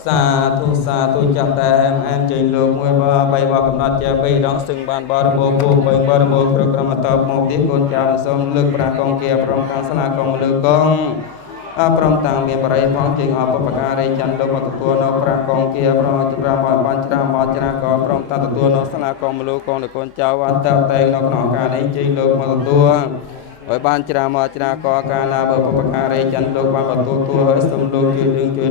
សាធុចាប់តែអានចេញលោកមួយ3បកំណត់ជា3ដងសឹងបានបរិបូរពូពេញបរិបូរគ្រប់ក្រុមតបមកទៀតកូនចៅសូមលើកប្រាកងគាប្រំខាងស្នាកងលើកងព្រមតាំងមានបរិយផងជាងអបបការីច័ន្ទលោកមកទទួលនៅប្រាកងគាប្រំចម្រាបបានច្រាមកច្រាកព្រមតាទទួលនៅស្នាកងមលូកងនៅកូនចៅបានតតែងនៅក្នុងឱកាសនេះជ័យលោកមកទទួលហើយបានច្រាមកច្រាកកាលណាបើបបការីច័ន្ទលោកបានទទួលហើយសូមលោកជួយ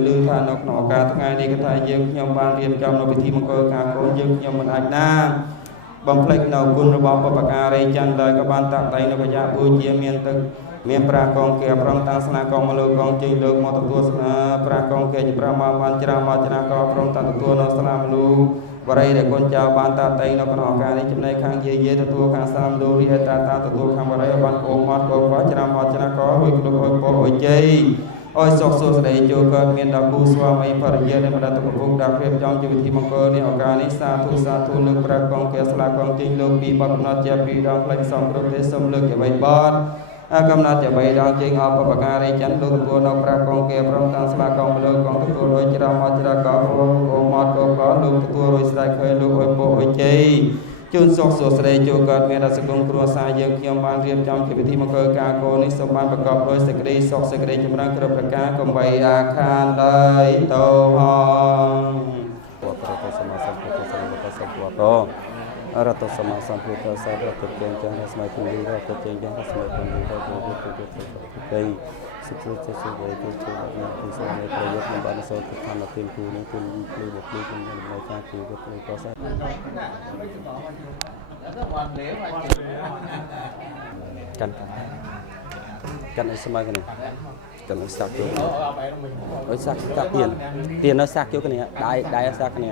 លឺថានៅក្នុងឱកាសថ្ងៃនេះគឺថាយើងខ្ញុំបានរៀបចំនៅពិធីមង្គលការកូនយើងខ្ញុំមិនអាចណាបំភ្លេចនៅគុណរបស់បបការីច័ន្ទហើយក៏បានតាក់តែងនៅបញ្ញាបូជាមានប្រាកងគាព្រមតាំងស្នាកងមលូកងជ័យលោកមកទទួលស្នាប្រាកងគាជាប្រាមកបានច្រាមកច្រាកព្រមតាំងទទួលនៅស្នាមលូបរិយដែលកូនចៅបានតាតែងនៅក្នុងឱកាសនេះចំណែកខាងយាយទទួលខាងសាមលូរីហើយតាទទួលខាងបរិយបានអូមកបោកច្រាមកច្រាករួចគ្រប់អើយពរអើយជ័យអើយសុខសួស្តីចូលកើតមានដល់គូស្វាមីភរិយាដែលបានទៅពុកដាក់ព្រៀបចំជាពិធីមង្គលនេះឱកាសនេះសាធុលើកប្រាកងគាស្លាកងជ័យលោក2បកំណត់ជា2ដងផ្លេចសំគ្រប់ទេសូមលើកជា3បតកំណត់ជា3ដងជើងអបបការីច័ន្ទលោកទទួលនៅប្រាកងគាព្រមតាំងស្លាកងមលើកងទទួលរួចច្រាមកច្រាកអូមកកកលោកទទួលរួចស្រែកឃើញលោកអើយពរអើយជ័យជូនសុខសួស្តីចូលកើតមានដល់សង្គមគ្រួសារយើងខ្ញុំបានរៀបចំជាពិធីមង្គលការកូននេះសូមបានប្រកបដោយសេចក្តីសុខសេចក្តីចម្រើនគ្រប់ប្រការកុំបីអាខានឡើយតោហងពុទ្ធរតសមាសម្ពុទ្ធសម្ពុទ្ធសម្ពុទ្ធរតសមាសម្ពុទ្ធសារតចេញចាំស្មៃពុទ្ធរតចេញចាំស្មៃពុទ្ធរតពុទ្ធទេសុខសុខវេទជុំណាគឺស្មៃប្រយោជន៍នឹងបានសូត្រធម្មទានគូនេះគឺលឺមកគឺក្នុងនៅការជីវិតនៃកសាកាន់ឲ្យស្មើគ្នាកាន់ឲ្យសាក់ចូលអើយសាក់តាទៀននៅសាក់ចូលគ្នាដៃឲ្យសាក់គ្នា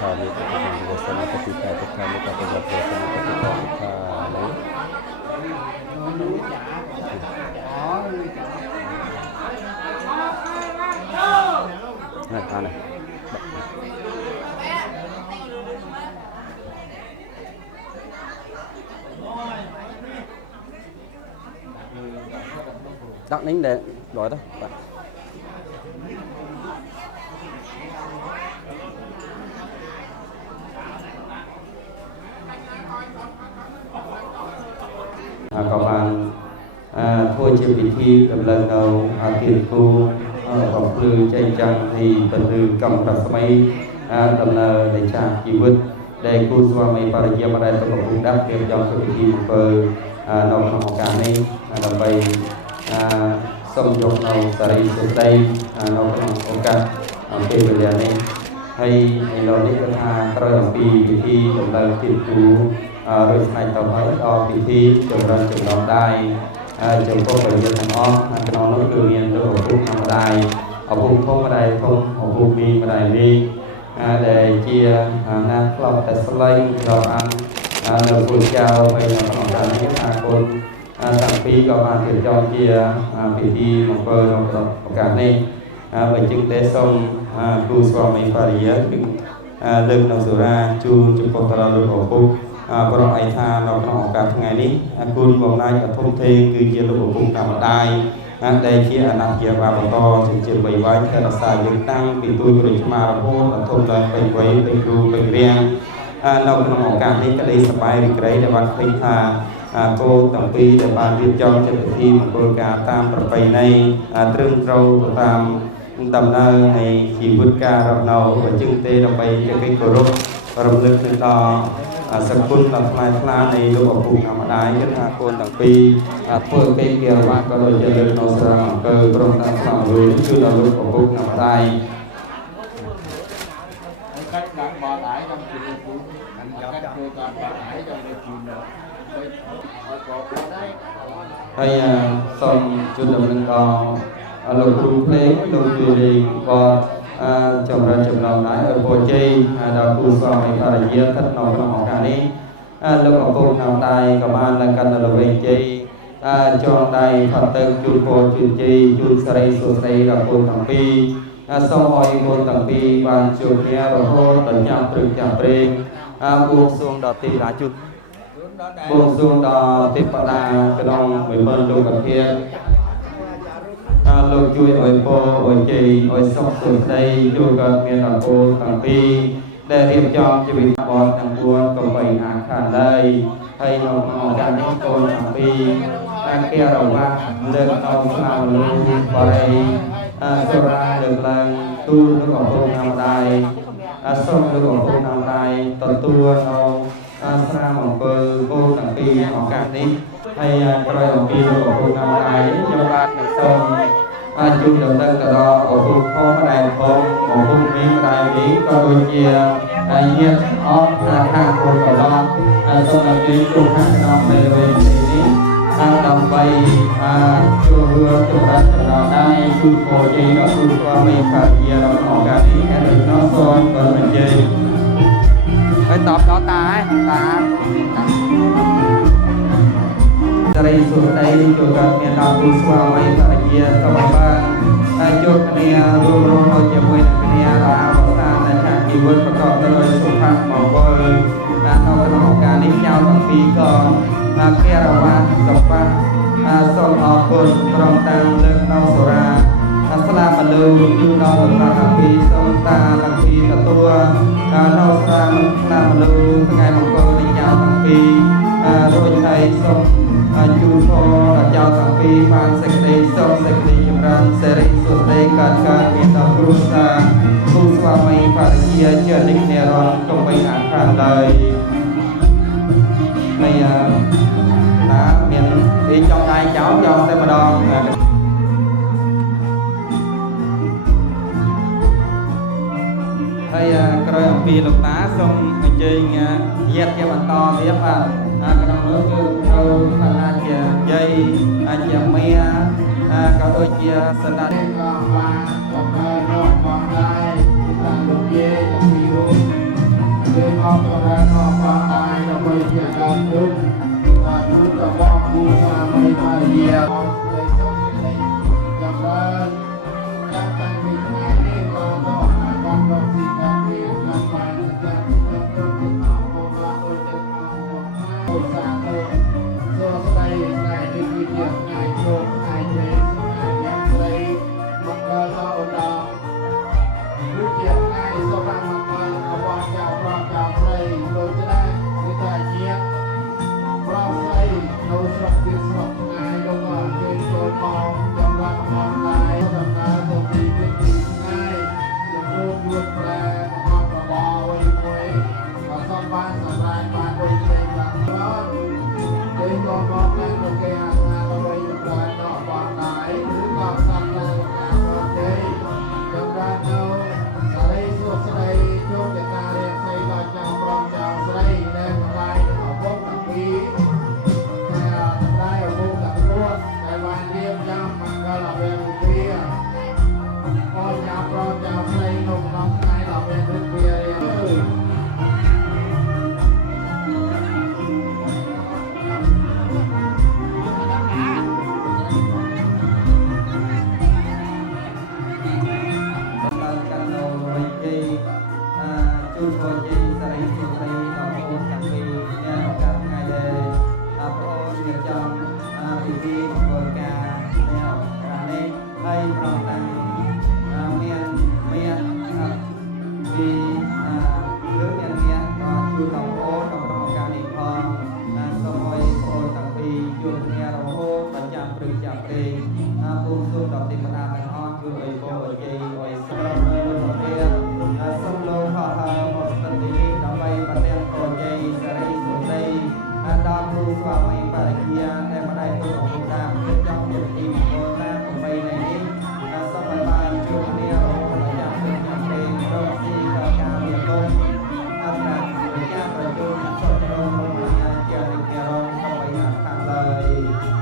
ខានេះទៅក្នុងសមាធិតែទៅខាងនេះទៅប្រវត្តិសមាធិទៅខាងនេះអានេះដាក់នេះđể đổi thôi bạn có bạn thôi chỉ vị thi cầm lần đầu tiền thu học lư chạy chẳng thì tận lư cầm đặt máy đầm nờ để trả chi vứt để cô xoa mấy bà gia mà đây tôi có cũng đáp việc trong cái vị thi một bờ nông học cả này đầm bay xong trong nông sari xuống đây nông học cả cái vấn đề này hay lo đi cái tha rồi làm vị thi cầm lần tiền thu rồi này tàu mới đo vị thi chồng ra chồng đón đai chồng có phải dân thằng on cái nó cứ nghiền đôi ở vùng nằm đài ở vùng không ở đây không ở vùng mi ở đây mi để chia na lòng tại sân cho ăn nở cuốn chào bây giờ còn cả những con tặng phí cho bạn thì cho chia vị thi một bờ một cả này về chứng tế xong tu xoa mấy pha gì á lực nó sửa ra chu chụp một tờ lực ở vùng ប្រអីថានៅក្នុងឱកាសថ្ងៃនេះគុណបំណាច់ធំធេងគឺជាលោកឪពុកតាមម្ដាយដែលជាអាណាព្យាបាលបន្តជាវ័យវែងតែរក្សាយើងតាំងពីទូចរួចមករហូតដល់ធំឡើងពេញវ័យពេញគ្រូពេញរៀងនៅក្នុងឱកាសនេះក្តីសប្បាយរីករាយដែលបានឃើញថា គោទាំងពីរដែលបានរៀបចំជាពិធីមង្គលការតាមប្រពៃណីត្រឹមត្រូវទៅតាមដំណើរនៃជីវិតការរស់នៅអញ្ចឹងទេដើម្បីជាកិច្ចគោរពរំលឹកទៅដល់សគុណដ៏ថ្លៃថ្លានៃលោកឪពុកម្ដាយគឺថាកូនទាំងពីរធ្វើកិច្ចការវាក៏ដូចជាលើកនៅសារៈអង្គើព្រមទាំងស្មារតីគឺដល់លោកឪពុកម្ដាយហើយសូមជូនដំណឹងដល់លោកគ្រូភ្លេងលោកជួយលេងក៏ចម្រើនចំណងដែរឲ្យពរជ័យដល់គូស្វាមីភរិយាស្ថិតនៅក្នុងឱកាសនេះលោកឪពុកក្នុងដៃក៏បានឡើងកាន់នៅល្វែងជ័យចងដៃផាត់ទៅជូនពរជូនជ័យជូនសិរីសុខស្ដីដល់គូទាំងពីរសូមឲ្យគូទាំងពីរបានជួបគ្នារហូតដល់ញ៉ាំព្រឹកចាំព្រេងបួងសួងដល់ទេវតាជុតបួងសួងដល់ទេវតាក្នុង10000លោកធាតុលោកជួយឲ្យពរឲ្យជ័យឲ្យសុខសុខស្ដីជួយកើតមានដល់គូទាំងពីរដែលរៀបចំជីវិតបនទាំង4កុំបីអាខានឡើយហើយក្នុងឱកាសនេះកូនទាំងពីរបានគេរវ៉ាលើកដល់ស្មារតីបរិយសុរាលើកឡើងទូលលោកឪពុកម្ដាយសូមលោកឪពុកម្ដាយទទួលនៅស្រាមអង្គើគោលទាំងពីរឱកាសនេះហើយក្រោយអំពីលោកឪពុកម្ដាយខ្ញុំបាទនឹងសូមជូនដំណឹងទៅដល់ឪពុកផងម្ដាយផងឪពុកមីម្ដាយមីក៏ដូចជាញាតិអបខាងពលកន្លងសូមអញ្ជើញជួបខាងក្នុងនៅវេទិកានេះដើម្បីចូលរួមចម្រើនចំណងដៃជូនពរជ័យដល់គូស្វាមីភរិយារបស់ឱកាសនេះហើយដូចនោះសូមក៏អញ្ជើញហើយតបដល់តាសិរីសុខស្ដីជួយកើតមានដល់គូស្វាមីភរិយាសូមបានជួបគ្នារួមរស់នៅជាមួយនឹងគ្នាដល់អវសាននៃខាងជីវិតប្រកបទៅដោយសុភមង្គលនៅក្នុងឱកាសនេះចៅទាំងពីរក៏គេរវ៉ាសុភសូមអរគុណព្រមទាំងលើកនៅសូរាស្លាបលូជូនដល់លោកតាពីសូមតាទាំងពីរទទួលនៅស្រាស្លាបលូថ្ងៃមង្គលនៃចៅទាំងពីររួចហើយសូមជូនពរដល់ចៅទាំងពីរបានសេចក្តីសុខសេចក្តីចម្រើនសិរីសុខស្ដីកើតមានដល់គ្រួសារគូស្វាមីភរិយាជានិច្ចនិរន្តរ៍កុំបីអាខានឡើយហើយណាមានពីចង់ដៃចោលយកតែម្ដងហើយក្រោយអំពីលោកតាសូមអញ្ជើញញាតិជាបន្តទៀតបាទក្នុងនោះគឺត្រូវថាជាយាយជាមីក៏ដូចជាសណ្ដាប់ក៏បានបង្កើនរកផងដែរតាមលោកយាយទាំងពីររូបគេមកបង្កើនរកផងដែរដើម្បីជាដើមទុំទូលរបស់គូស្វាមីភរិយាចាំបានតាមតែពីថ្ងៃនេះក៏ដល់បានរកស៊ីការងារបានបានចាំទៅទៅអបអរដូចទៅអរសាទរសូមស្ដីថ្ងៃនេះគឺជាថ្ងៃជោគថ្ងៃនេះថ្ងៃយ៉ាងស្ដីមកដល់អូនដល់គឺជាថ្ងៃសម្រាប់មករបស់ចៅប្រុសចៅស្រីដូចណាគឺថាជាប្រុសស្រីនៅស្រុកទៀតស្រុកថ្ងៃលោកក៏គេចូលមកចម្រើនផងដែរដំណើរទៅទីពីថ្ងៃលោកលោកប្រែរបស់របរវិញមួយក៏សំបានសម្រាប់បានដូចជាបានដល់គេក៏មកតែគេអាសាដើម្បីបានដល់បងដែរឬក៏សំណាងការរត់ទេចម្រើននៅសិរីសុខស្ដីជោគជតារាសីដល់ចៅប្រុសចៅស្រីដែលម្ដាយឪពុកទាំងពីរតែម្ដាយឪពុកទាំងរួតតែបានរៀបចំមង្គលអវេវិភាអរចៅប្រុសចៅស្រីនៅក្នុងថ្ងៃអវេវិភា ព្រេងពូសូមដល់ទីបតាទាំងអស់គឺអីបោជ័យអីស្រស់នៅប្រទេសសូមលោកហោះមកស្ទើរទីនេះដើម្បីប្រទានពរជ័យសិរីសុខដីដល់គ្រូស្វាមីបរិយាដែលម្ដាយទូអង្គតាមចង់មានទីមង្គលតាមប្របីនៃនេះសូមឲ្យបានជួបគ្នារហូតដល់យ៉ាងពេញពេញរកស៊ីការមានលំអរណាប្រញាប្រជុំសុខរងរមនាជារិទ្ធិរងទៅឲ្យខាងឡើយ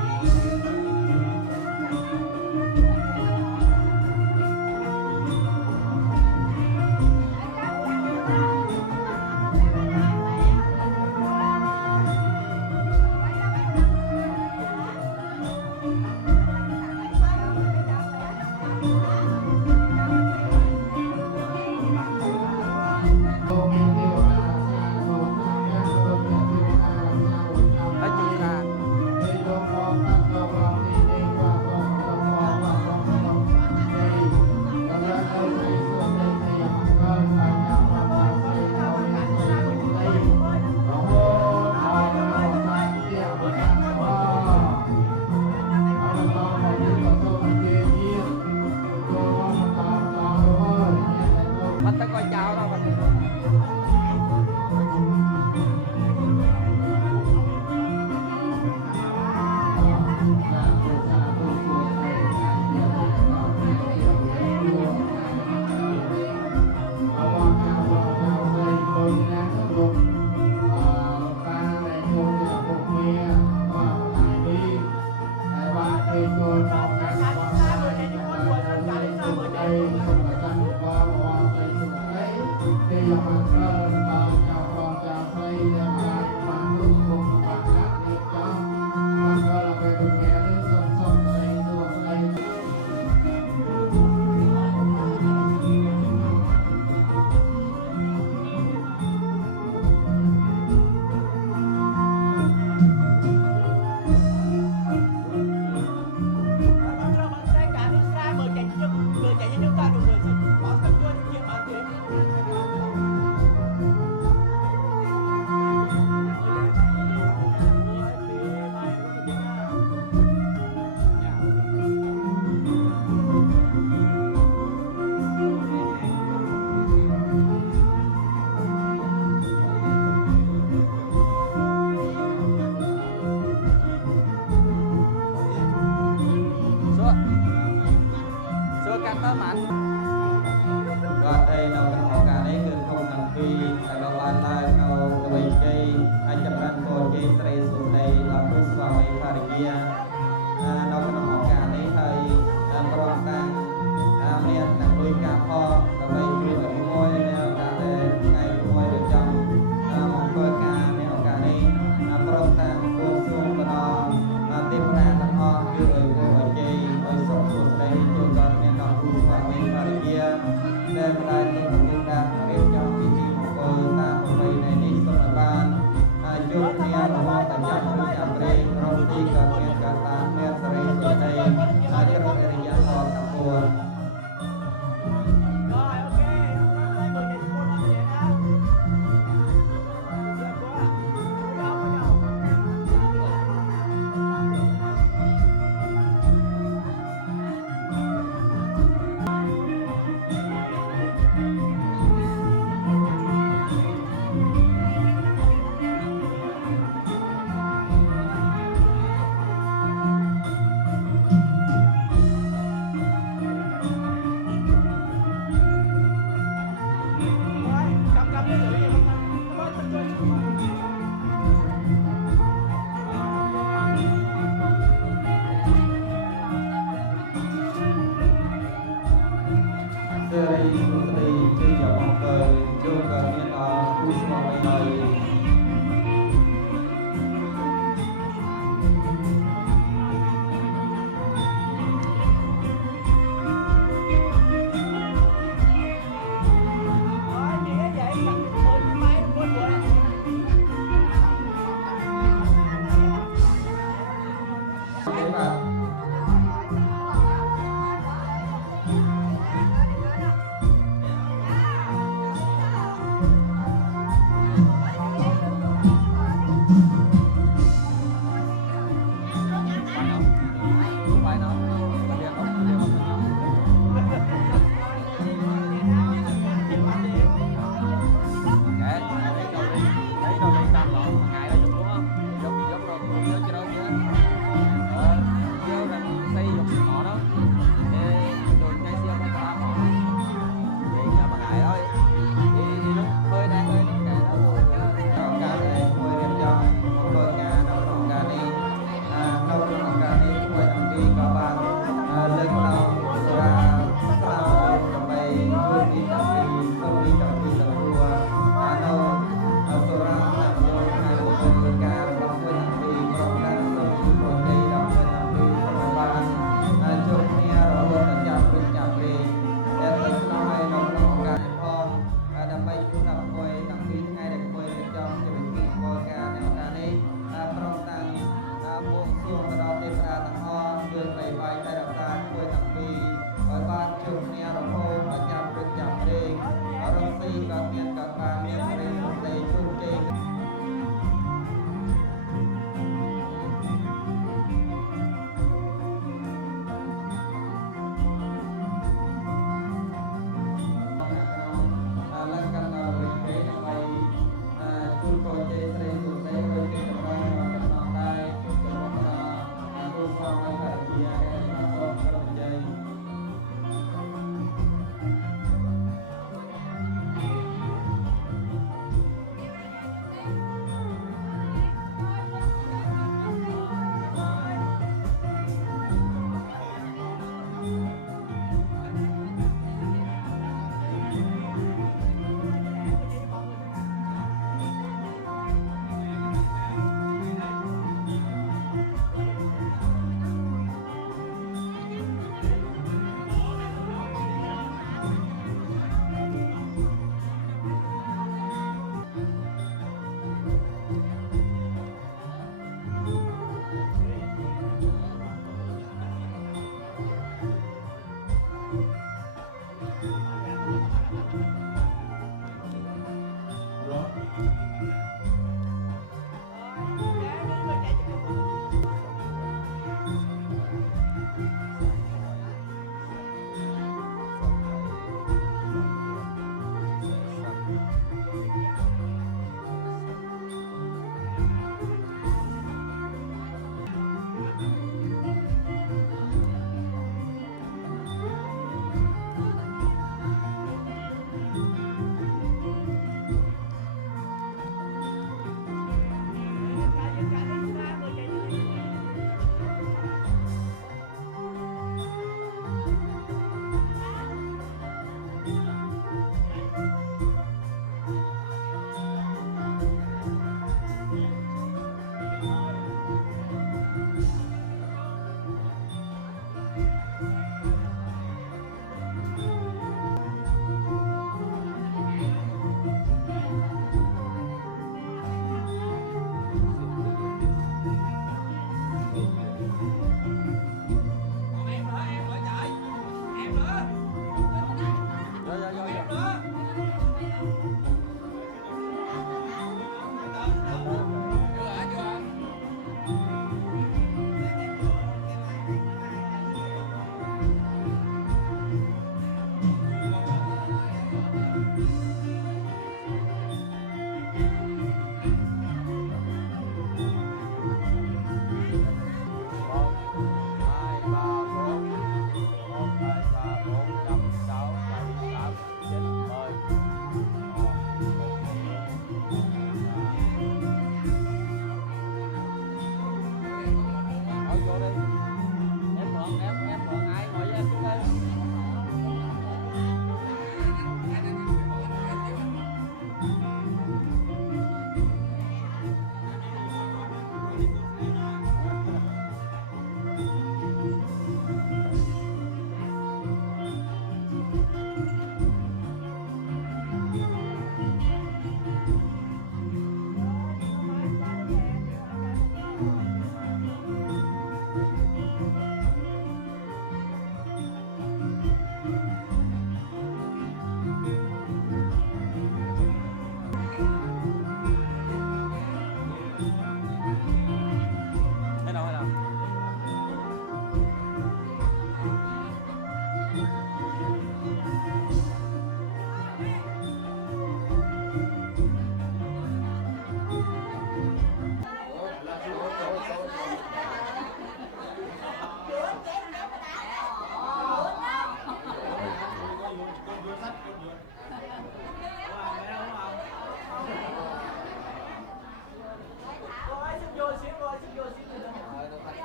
ក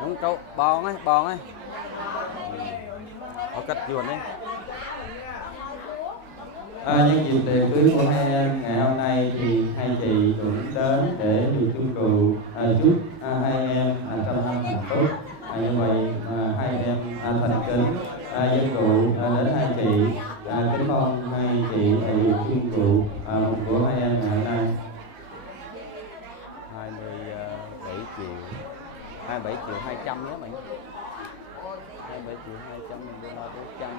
Không cậu bòn ấy họ cắt chuồn đấy. Nhân dịp tiệc cưới của hai em ngày hôm nay thì hai chị cũng đến để chung cầu chúc hai em trăm năm hạnh phúc. Như vậy hai em thành kính dân cụ đến hai chị kính mong hai chị chung cầu của hai em ngày hôm nay. 27 triệu 27 triệu 200 nhé mày. 27 triệu 200 đô la 400.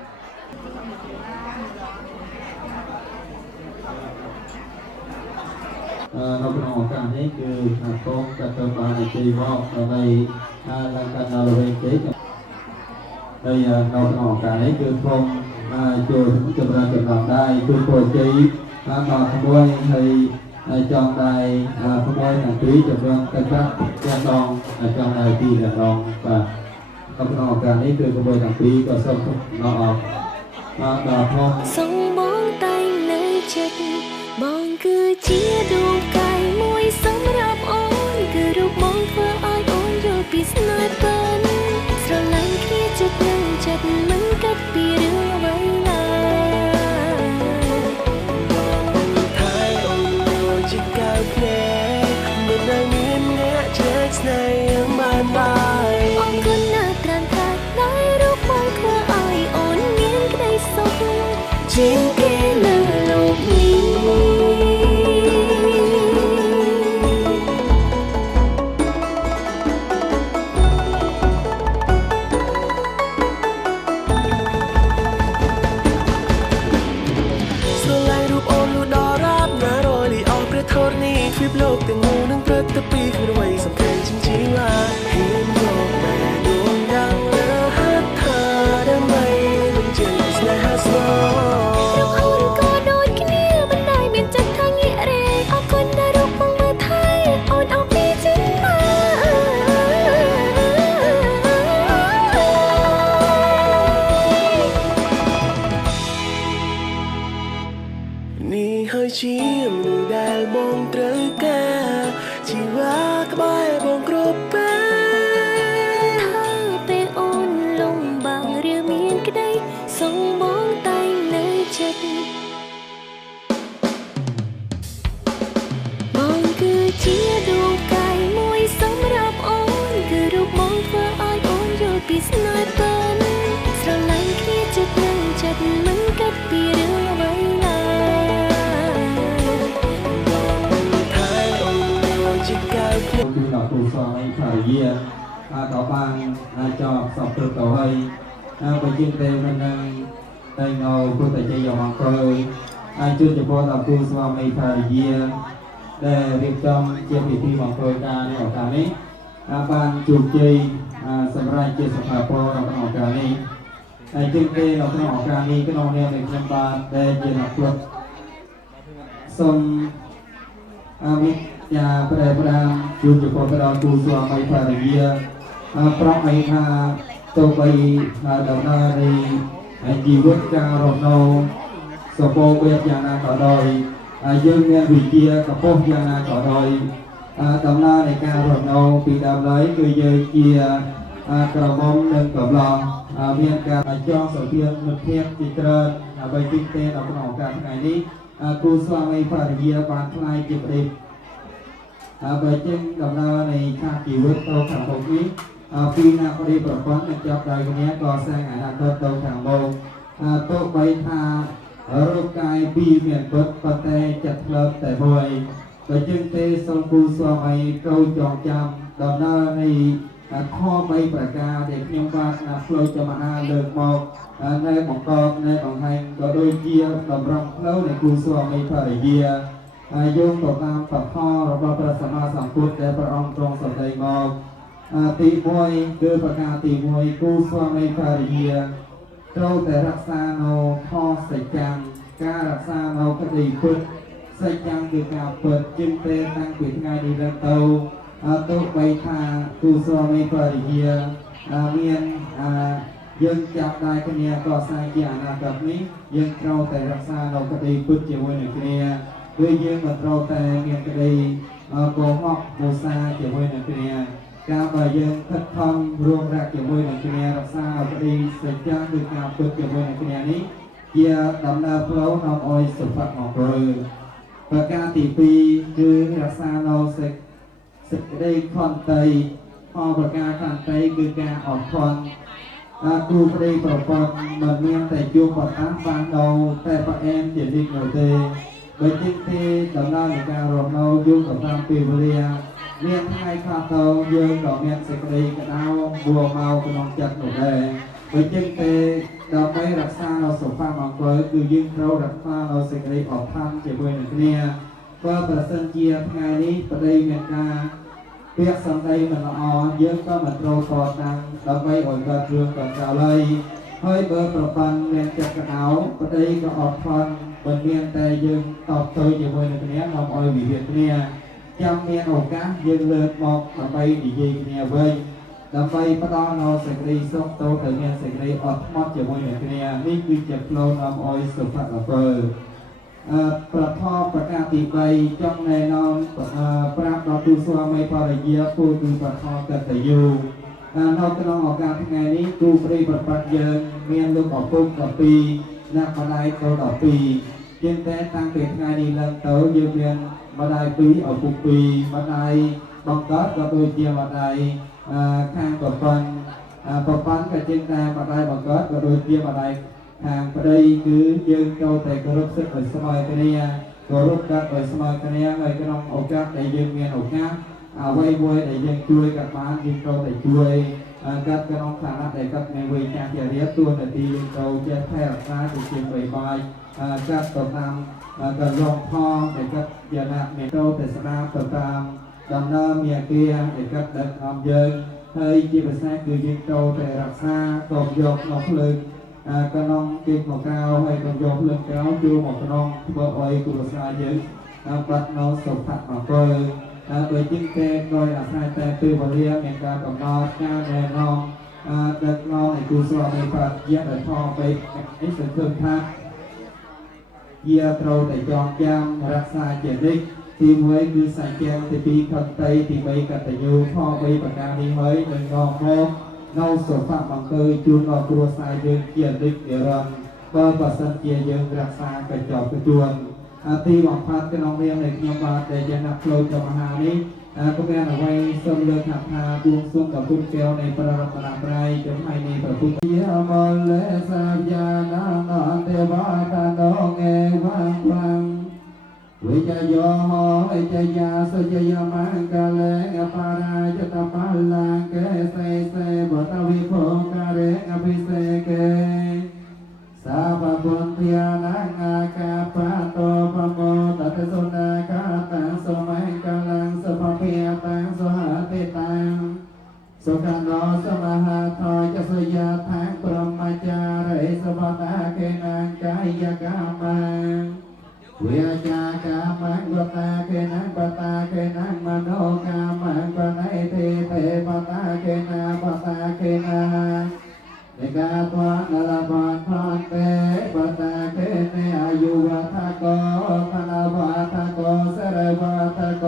เราเป็นโอกาสนี้คือโค้งจักรบาลจีวอกในรายการเราเป็นเจ๊กับđâyเราเป็นโอกาสนี้คือโค้งจูนจุดระจุดหลังได้คือโปรเจกต์มาขโมยให้จองได้ขโมยหนังตีจุดเรื่องกระชับแจ้งดองจองได้ที่แจ้งดองvàเราเป็นโอกาสนี้คือขโมยหนังตีก็ส่งเราออกมาดอกทอง Sông bóng tay nơi chất mong cứ chia đu cài môi sống rập ôn cứ đục mong phơ ai ôn rồi bị sniper rồi lắng khi chất nâng chất mẫn cách bị đưa với lại Thái ông ngồi chỉ cao khẽ mình đang miên ghé chết này em bàn bài ông cứ nát tràn thạc nói đục mong phơ ai ôn miên cái đây sông trên kia nở lục mi Thôi đi phép lộc tình ngu nâng rất tập bi không vậy dòng cây chính chỉ là hiên lộc mẹ đuông đang lỡ hát thơ đang mây bên trên này hát gió Rục hôn có đôi kia bên đài miền chất thang nghĩa rê Áo con đã rục mong mơ thay ôn áo đi chính mà Ni hơi chim đài bông trơ ca chỉว่าก็บ่ายบงกรบไป Thơ bê ôn lông bằng rìa miền cái đây sông bóng tay nơi chất Mong cứ chia đu cài môi sống rập ôn cứ đục mong phơ ai ôn rồi bị sniper rồi lắng khi chất nâng chất mẫn cách bị đưa với lại Thái ông ngồi chỉ cao khẽ คือดอกตูซอยถ่ายเยี่ยต่อบางจอบสอบตัวต่อให้ไปยื่นเต็มนั่งได้เงาผู้แต่ใจยอมเคยจุดเฉพาะดอกตูสวามีถ่ายเยี่ย ដែលរៀបចំជាពិធីមង្គលការในឱកាសនេះបានជោគជ័យសម្រាប់ជាសុខភាពក្នុងឱកាសនេះហើយជាងគេនៅក្នុងឱកាសនេះក្នុងនាមនៃខ្ញុំបាទដែលជាអ្នកគ្រប់សូមវិទ្យាប្រែប្រាំជួនជប៉ុនទៅដល់គូស្វាមីភរិយាប្រាប់ឲ្យថាទៅបីដំណើរនៃជីវិតការរស់នៅសពបៀបយ៉ាងណាក៏ដោយយើងមានវិជាកំពុងយ៉ាងណាក៏ដោយដំណើរនៃការរស់នៅពីដើមឡើយគឺយើងជាក្រមុំនិងកំឡងមានការចងសម្ពាធមិត្តភាពជាច្រើនដើម្បីទីទេនៅក្នុងឱកាសថ្ងៃនេះគូស្វាមីភរិយាបានថ្លែងជាប្តីបើជាងដំណើរនៃខាងជីវិតទៅខាងមុខនេះពីអ្នកប្តីប្រពន្ធនឹងចាប់ដៃគ្នាក៏សាងអនាគតទៅខាងមុខទោះបីថារូបកាយពីរមានពិតប៉ុន្តែចិត្តផ្លើតតែមួយបើជាងទេសូមគូស្វាមីត្រូវចងចាំដំណើរនៃធម៌3ប្រការដែលខ្ញុំបាទផ្លូវចមហាលើកមកនៅបង្កប់នៅបង្ហាញក៏ដូចជាតម្រង់ផ្លូវនៃគូស្វាមីភរិយាយោងទៅតាមបទរបស់ព្រះសម្មាសម្ពុទ្ធដែលព្រះអង្គទ្រង់សម្ដែងមកទី1គឺប្រការទី1គូស្វាមីភរិយាត្រូវតែរក្សានៅធម៌សច្ចៈការរក្សានៅក្តីពិតសច្ចៈគឺការពិតជាងទេតាំងពីថ្ងៃនេះឡើងទៅទោះបីថាគូស្វាមីភរិយាមានយើងចាប់ដៃគ្នាក៏សាងជាអនាគតនេះយើងត្រូវតែរក្សានៅក្តីពិតជាមួយនឹងគ្នាគឺយើងមិនត្រូវតែមានក្តីកុហកមោសាជាមួយនឹងគ្នាការបើយើងខិតខំរួមរកជាមួយនឹងគ្នារក្សាក្តីសច្ចៈគឺការពិតជាមួយនឹងគ្នានេះជាដំណើរផ្លូវនាំឲ្យសុភមង្គលប្រការទី2គឺរក្សានៅសេចក្តីខន្តីប្រការខន្តីគឺការអត់ធន់គូប្តីប្រពន្ធមិនមានតែជួបប្រតាំងបានដល់តែផ្អែមជានិច្ចនោះទេបើជាទេដំណើរនៃការរស់នៅយូរទៅតាមពេលវេលាមានថ្ងៃខ្លះទៅយើងក៏មានសេចក្តីក្តៅបួមកក្នុងចិត្តនោះដែរបើជាទេដើម្បីរក្សានៅសុភមង្គលគឺយើងត្រូវរក្សានៅសេចក្តីអត់ធន់ជាមួយនឹងគ្នាបើប្រសិនជាថ្ងៃនេះប្តីមានការពាក្យសម្ដីមិនល្អយើងក៏មិនត្រូវតតាំងដើម្បីឲ្យកើតរឿងកណ្ដាលហើយបើប្រពន្ធមានចិត្តក្តៅប្តីក៏អត់ធន់មិនមានតែយើងតបទៅជាមួយនឹងគ្នានាំឲ្យវិវាទគ្នាចាំមានឱកាសយើងលើកមកដើម្បីនិយាយគ្នាវិញដើម្បីផ្ដល់នូវសេចក្តីសុខទៅមានសេចក្តីអត់ធ្មត់ជាមួយនឹងគ្នានេះគឺជាផ្លូវនាំឲ្យសុភមង្គលប្រថមប្រការទី3ចង់ណែនាំប្រាប់ដល់គូស្វាមីភរិយាគូគឺប្រថមកតញ្ញូនៅក្នុងឱកាសថ្ងៃនេះគូប្តីប្រពន្ធយើងមានលោកឪពុក12អ្នកម្ដាយទៅ12ជាងតែតាំងពីថ្ងៃនេះឡើងទៅយើងមានម្ដាយ2ឪពុក2ម្ដាយបង្កើតក៏ដូចជាម្ដាយខាងប្រពន្ធក៏ជាងតែម្ដាយបង្កើតក៏ដូចជាម្ដាយខាងប្តីគឺយើងចូលតែគោរពសិទ្ធិឲ្យស្មើគ្នាគោរពកាត់ឲ្យស្មើគ្នាហើយក្នុងឱកាសដែលយើងមានឱកាសអ្វីមួយដែលយើងជួយកាត់បានយើងត្រូវតែជួយកាត់ក្នុងឋានៈដែលកាត់មានវ័យចាស់ជារៀបទួនាទីយើងត្រូវចេះថែរក្សាទៅជាបីបាយកាត់ទៅតាមកន្លងផងដែលកាត់ជាអ្នកមានត្រូវតែស្ដាប់ទៅតាមដំណើរមាគ៌ាដែលកាត់ដឹកនាំយើងហើយជាភាសាគឺយើងត្រូវតែរក្សាតបយកក្នុងភ្លើងក្នុងទីមកក្រៅហើយកយកភ្លើងក្រៅចូលមកក្នុងធ្វើឲ្យគូរសាយើងបាត់នៅសុភមង្គលបើជាងទេដោយអាស្រ័យតែពេលវេលាមានការកំណត់ការណែនាំដឹកនាំឲ្យគូស្វាមីភរិយាដែលថតទៅនេះសង្ឃឹមថាជាត្រូវតែចងចាំរក្សាជានិច្ចទី1គឺសច្ចៈទី2ខន្តីទី3កតញ្ញូខ3ប្រការនេះហើយនឹងនាំមកនៅសុភមង្គលជូនដល់គ្រួសារយើងជានិច្ចនិរន្តរ៍បើប្រសិនជាយើងរក្សាកញ្ចប់ជួនទីបំផាត់ក្នុងនាមនៃខ្ញុំបាទដែលជាអ្នកផ្លូវចមហានេះក៏មានអ្វីសូមលើកថាបួងសួងដល់គុណកែវនៃព្រះរតនត្រ័យចំហើយនៃព្រះពុទ្ធយាមលេសាយាណានន្តទេវតាដងឯវាងវាងវិជ្ជយោវិជ្ជយាសុជយមង្គលេអបរាជតបាលังកេសេសេបតវិភោការេអភិសេកេសាបពុន្ធានាកាបតោបមោតតសុនាកាតាសម័យ ปะไนเทเทปะตาเกนาปะตาเกนาเอกาทวานาลาบานพันเตปะตาเกเนอายุวัฏโกธนาวัฏโกสรวัฏโก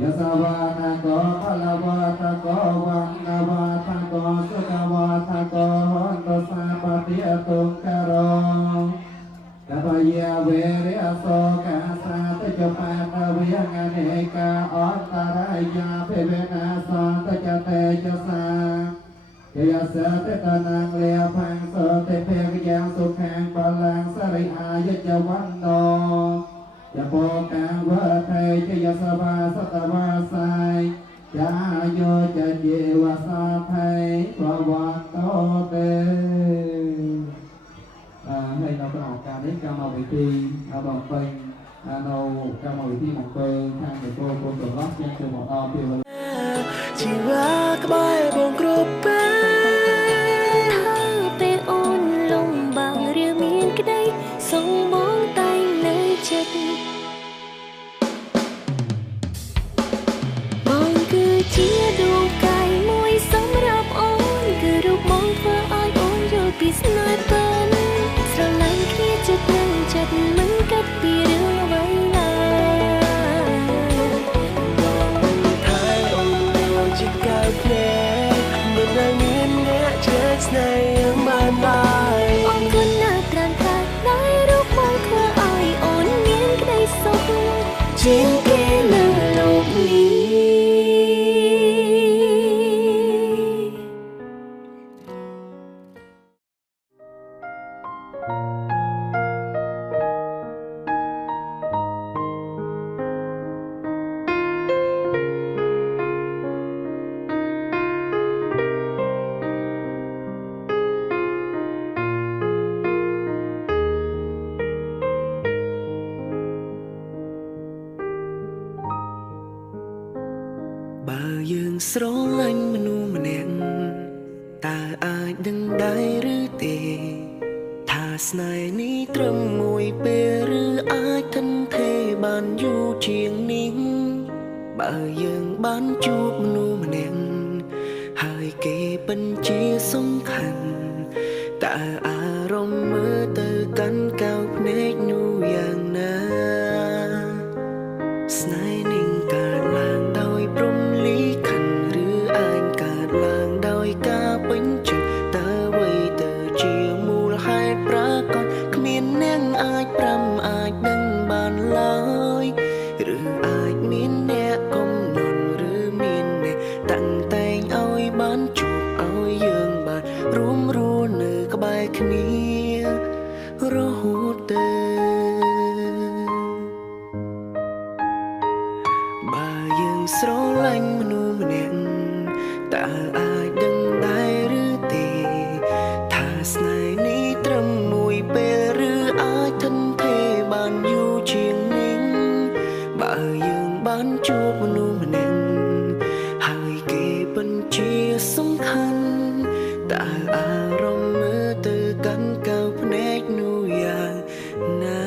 ยะสวาทโกพลวัฏโกวังนาวัฏโกสุขวัฏโกหันตสาปฏิอตุงกโรกัปยาเวริอโสกาสาตจปาตเวียงเนกาอัตตรายาเพเวนาสันตจเตจสาเกยสเตตนังเลียพังโสเตเพกยังสุขังบาลังสริอายจวันโนยะโปกังวะไทยเจยสวาสตวาสายจาโยจะเยวสาไทยปวันโตเตให้เราประกอบการนี้การมาวิธีเราบอกเป็นเราการมาวิธีของเปิงทางเด็กโปรโปรตัวล็อกยังจะหมดออมเดียว ជីវ៉ាក្បែរបងគ្រប់ពេល ถ้าไปអូនលំបាងឬមានក្តីសូមបងតែងនៅចិត្តបងគឺជាដួងកាយមួយសម្រាប់អូនគឺរូបបងធ្វើឲ្យអូនយល់ពីស្នេហ៍ពិនស្រឡាញ់គ្នាចិត្តនឹងចិត្តមិនកាត់ពីរឿងអ្វីឡើយ ថាអូននៅជាកៅភ្នែកមិនដែលមានអ្នកជឿស្នេហ៍បានឡើយ អរគុណណាស់ត្រាំថាដែលរូបបងធ្វើឲ្យអូនមានក្តីសុខជាងគេនៅលោកនេះ បើយើងស្រឡាញ់មនុស្សម្នាក់តើអាចដឹងដែរឬទេថាស្នេហ៍នេះត្រឹមមួយពេលឬអាចថិនថេរបានយូរជាងនេះបើយើងបានជួបមនុស្សម្នាក់ហើយគេពិតជាសំខាន់តើអារម្មណ៍មើលទៅកាន់កៅភ្នែកនោះយ៉ាងណាស្នេហ៍នឹងកើតឡើងដោយព្រំលីខិនឬអាចកើតឡើងដោយការពេញចិត្តតើអ្វីទៅជាមូលហេតុប្រាកដគ្មានអ្នកអាចប្រាំអាចដឹងបានឡើយឬអាចមានអ្នកកំណត់ឬមានអ្នកតាំងតែងឲ្យបានជួបឲ្យយើងបានរួមរស់នៅក្បែរគ្នារហូតទៅ បើយើងស្រឡាញ់មនុស្សម្នាក់តើអាចដឹងដែរឬទេថាស្នេហ៍នេះត្រឹមមួយពេលឬអាចថិនថេរបានយូរជាងនេះបើយើងបានជួបមនុស្សម្នាក់ហើយគេពិតជាសំខាន់តើអារម្មណ៍មើលទៅកាន់កៅភ្នែកនោះយ៉ាងណា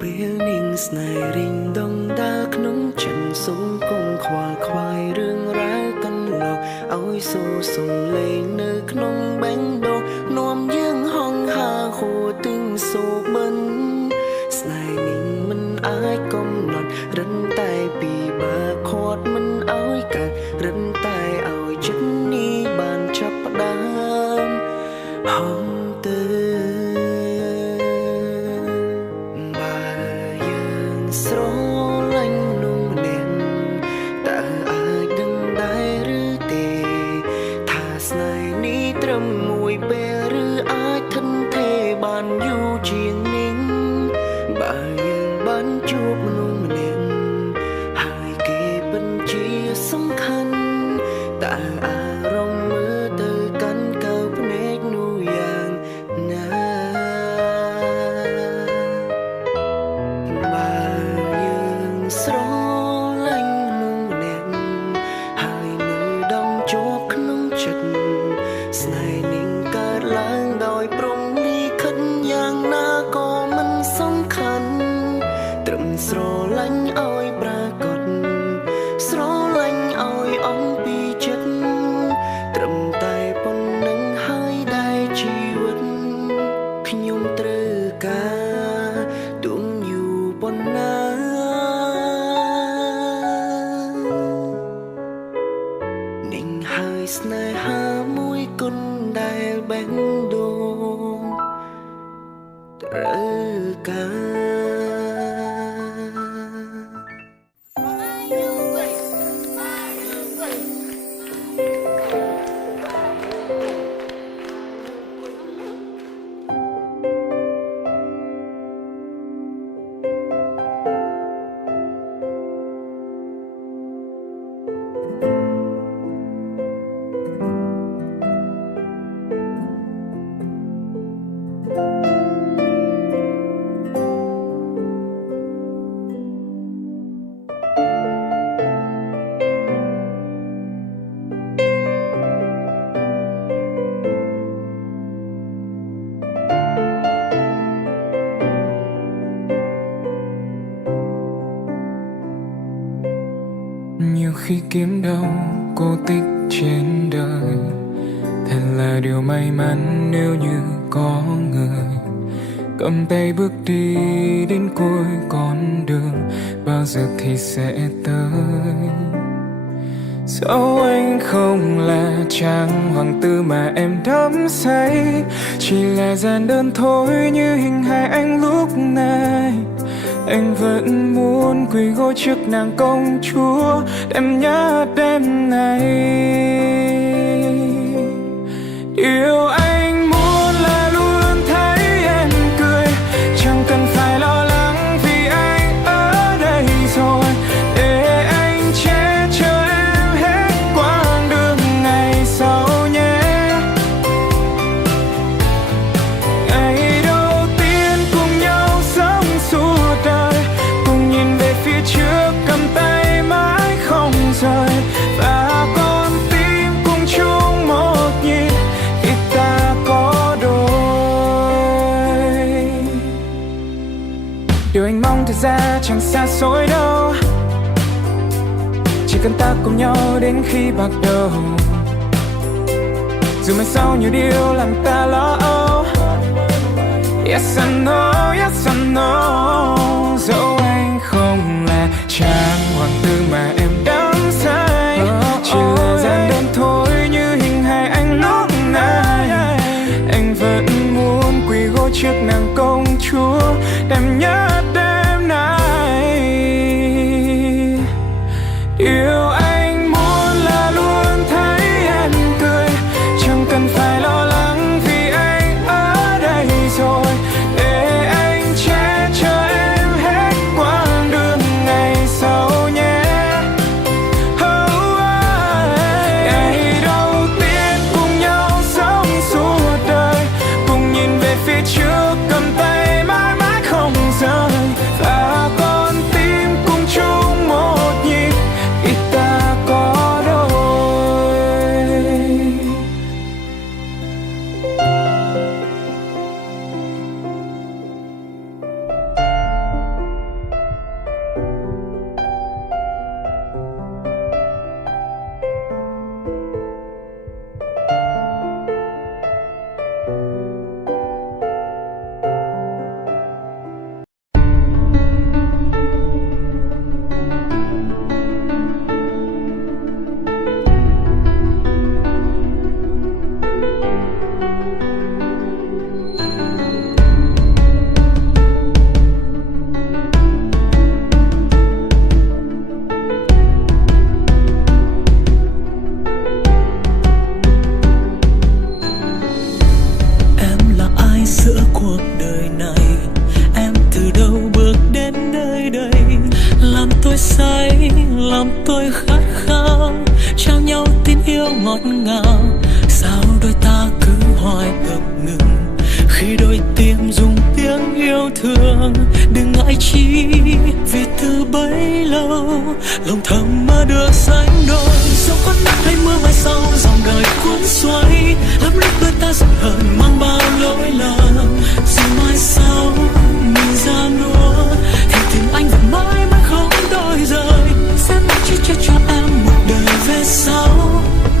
ពេលនាងស្នេហ៍រីងដងដើរក្នុងចិនសូមកុំខ្វល់ខ្វាយរឿងរ៉ាវកន្លងឲ្យសូរសំលេងនៅក្នុងបេងដូងនាំយើងហង្ហាហួរទឹងសូបិនស្នេហ៍នេះមិនអាចកំណត់រិនតែពីបើខាត់មិនឲ្យកើតរិនតែឲ្យចិត្តនេះបានចាប់ផ្ដើមហំទៅ ស្រឡាញ់មនុស្សម្នាក់តើអាចដឹងដែរឬទេថាស្នេហ៍នេះត្រឹមមួយពេលឬអាចថិនថេរបានយូរជាងនេះបើយើងបានជួបមនុស្សម្នាក់ Nhiều khi kiếm đâu cô tích trên đời, thật là điều may mắn nếu như có người cầm tay bước đi đến cuối con đường, bao giờ thì sẽ tới. Dẫu anh không là chàng hoàng tử mà em đắm say, chỉ là gian đơn thôi như hình hài anh lúc này. Anh vẫn muốn quỳ gối trước nàng công chúa, em nhớ đêm này. Điều anh muốn là luôn thấy em cười, chẳng cần phải lo lắng vì anh ở đây rồi, để anh che chở em hết quãng đường ngày sau nhé. Ngày đầu tiên cùng nhau sống suốt đời, cùng nhìn về phía trước cầm tay mãi không rời, và con tim cùng chung một nhịp khi ta có đôi. Điều anh mong thật ra chẳng xa xôi đâu, chỉ cần ta cùng nhau đến khi bạc đầu. Dù mai sau nhiều điều làm ta lo âu, yes I know, yes I know. Dẫu anh không là chàng hoàng tử mà em đắm say, chỉ là gian đơn thôi như hình hài anh lúc này. Anh vẫn muốn quỳ gối trước nàng công chúa, em nhớ đêm nay. Điều anh muốn là luôn thấy em cười, chẳng cần phải lo lắng vì anh ở đây rồi, để anh che chở em hết quãng đường ngày sau nhé. Ngày đầu tiên cùng nhau sống suốt đời, cùng nhìn về phía trước cầm tay mãi mãi không rời, và con tim cùng chung một nhịp khi ta có đôi. Em là ai giữa cuộc đời này? Em từ đâu bước đến nơi đây? Làm tôi say, làm tôi khát khao, trao nhau tin yêu ngọt ngào. Sao đôi ta cứ hoài ngập ngừng khi đôi tim dùng tiếng yêu thương? Đừng ngại chi vì từ bấy lâu lòng thầm mơ được sánh đôi. Dẫu có nắng hay mưa mai sau dòng đời cuốn xoay, lắm lúc đôi ta giận hờn mang bao lỗi lầm. Dù mai sau mình ra nua thì tình anh vẫn mãi mãi không đổi rời. Sẽ mãi chỉ cho em một đời về sau,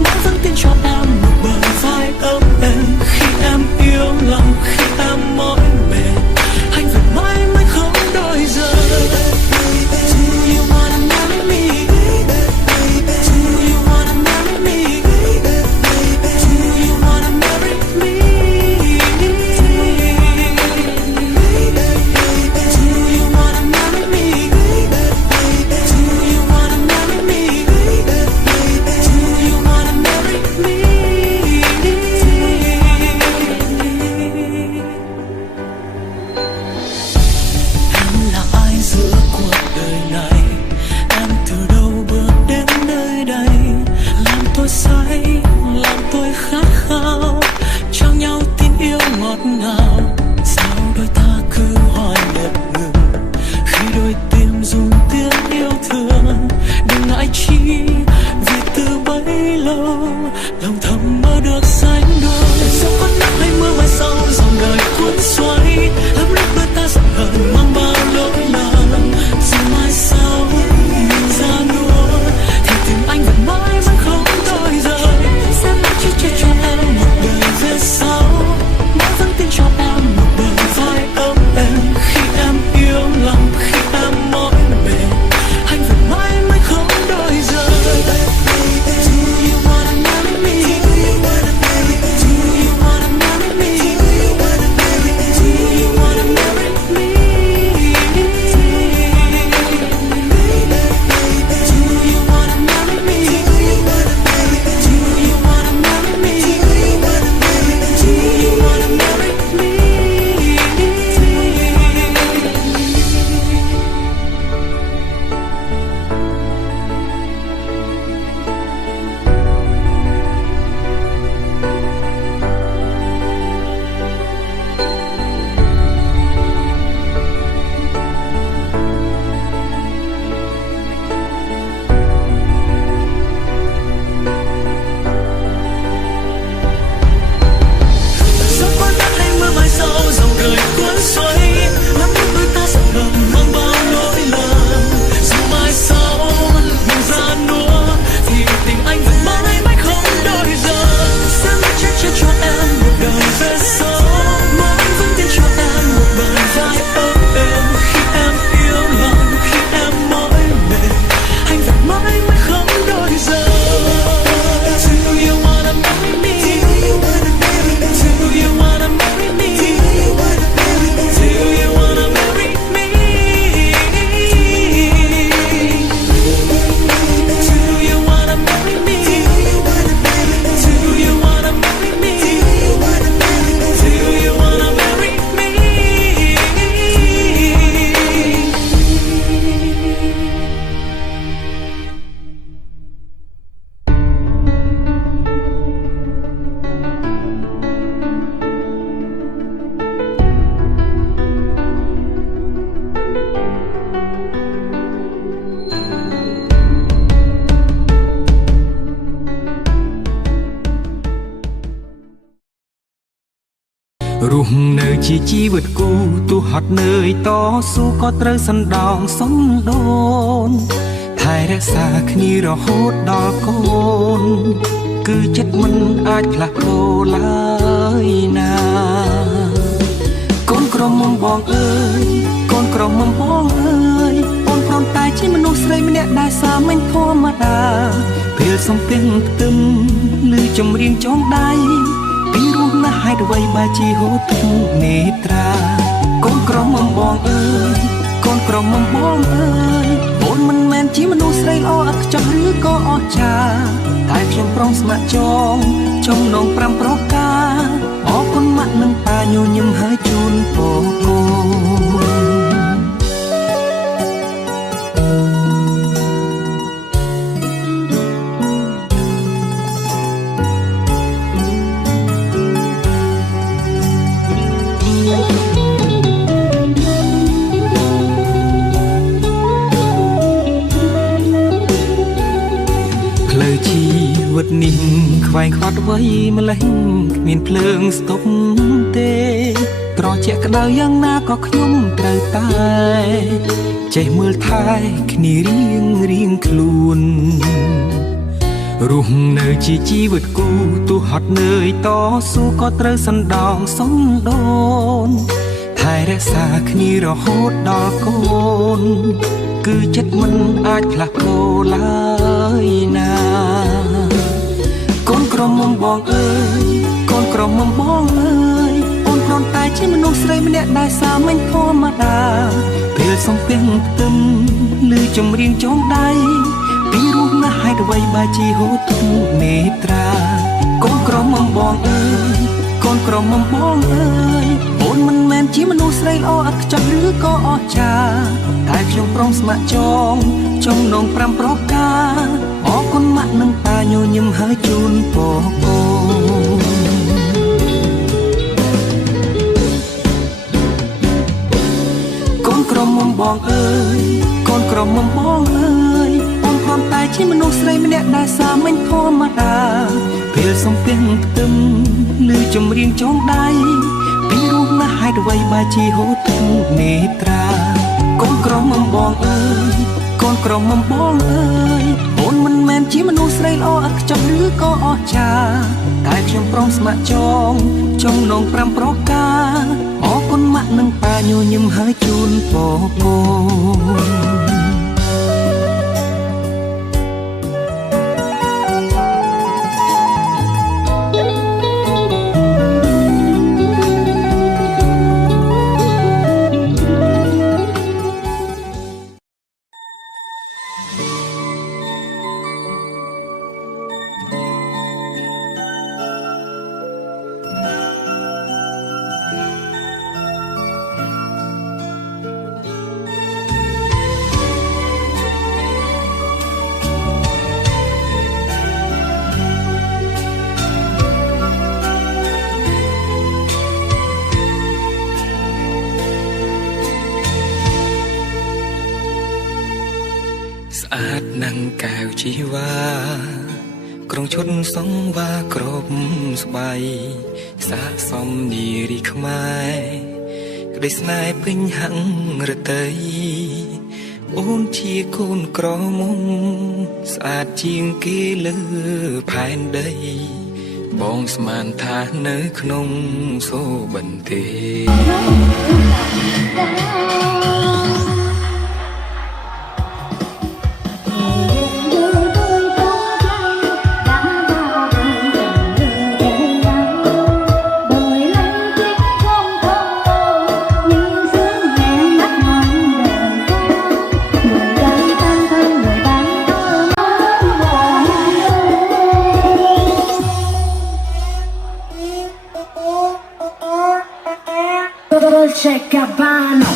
mãi vẫn tin cho em một bờ vai ấm êm. Khi em yêu lòng, khi em mỏi mệt, anh vẫn mãi mãi không đổi rời. Do you wanna marry me? Do you wanna marry me? Do you wanna marry me? Do you រស់នៅជាជីវិតគូទោះហត់នឿយតស៊ូក៏ត្រូវសណ្ដោងសំដូនថែរក្សាគ្នារហូតដល់កូនគឺចិត្តមិនអាចផ្លាស់ប្ដូរឡើយណាកូនក្រមុំបងអើយកូនក្រមុំបងអើយអូនព្រមតែជាមនុស្សស្រីម្នាក់ដែលសាមញ្ញធម្មតាពេលសំពេញផ្ទឹមឬចម្រៀងចងដៃពីរស់ណាស់ហេតុអ្វីបែរជាហូរទឹកនេត្រាកូនក្រមុំបងអើយកូនក្រមុំបងអើយអូនមិនមែនជាមនុស្សស្រីល្អឥតខ្ចោះឬក៏អស្ចារ្យតែខ្ញុំព្រមស្ម័គ្រចំណង5ប្រការអរគុណម៉ាក់និងប៉ាញញឹមហើយជូនពរកូនផ្លូវជីវិតនេះខ្វែងខ្វាត់អ្វីម្លេះគ្មានភ្លើងស្ទប់ទេត្រជាក់ក្តៅយ៉ាងណាក៏ខ្ញុំត្រូវតែចេះមើលថែគ្នារៀងខ្លួនរស់នៅជាជីវិតគូទោះហត់នឿយតស៊ូក៏ត្រូវសណ្ដោងសំដូនថែរក្សាគ្នារហូតដល់កូនគឺចិត្តមិនអាចផ្លាស់ប្ដូរឡើយណាកូនក្រមុំបងអើយកូនក្រមុំបងអើយអូនព្រមតែជាមនុស្សស្រីម្នាក់ដែលសាមញ្ញធម្មតាពេលសំពេញផ្ទឹមឬចម្រៀងចងដៃពីរស់ណាស់ហេតុអ្វីបែរជាហូរទឹកនេត្រាកូនក្រមុំបងអើយកូនក្រមុំបងអើយអូនមិនមែនជាមនុស្សស្រីល្អឥតខ្ចោះឬក៏អស្ចារ្យតែខ្ញុំព្រមស្ម័គ្រចំណង5ប្រការអរគុណម៉ាក់និងប៉ាញញឹមហើយជូនពរកូនកូនក្រមុំបងអើយកូនក្រមុំបងអើយអូនព្រមតែជាមនុស្សស្រីម្នាក់ដែលសាមញ្ញធម្មតាពេលសំពេញផ្ទឹមឬចម្រៀងចងដៃពីរស់ណាស់ហេតុអ្វីបែរជាហូរទឹកនេត្រាកូនក្រមុំបងអើយកូនក្រមុំបងអើយអូនមិនមែនជាមនុស្សស្រីល្អឥតខ្ចោះឬក៏អស្ចារ្យតែខ្ញុំព្រមស្ម័គ្រចំណង5ប្រការអរគុណម៉ាក់និងប៉ាញញឹមហើយជូនពរកូនស្អាតណាំងកែវជីវ៉ាក្រុងឈុតសងវ៉ាក្របស្បៃសាកសមនារីខ្មែរក្តីស្នេហ៍ពេញហឹងរតីអូនជាកូនក្រមុំស្អាតជាងគេលើផែនដីបងស្មានថានៅក្នុងសូបិនទេDolce Gabbana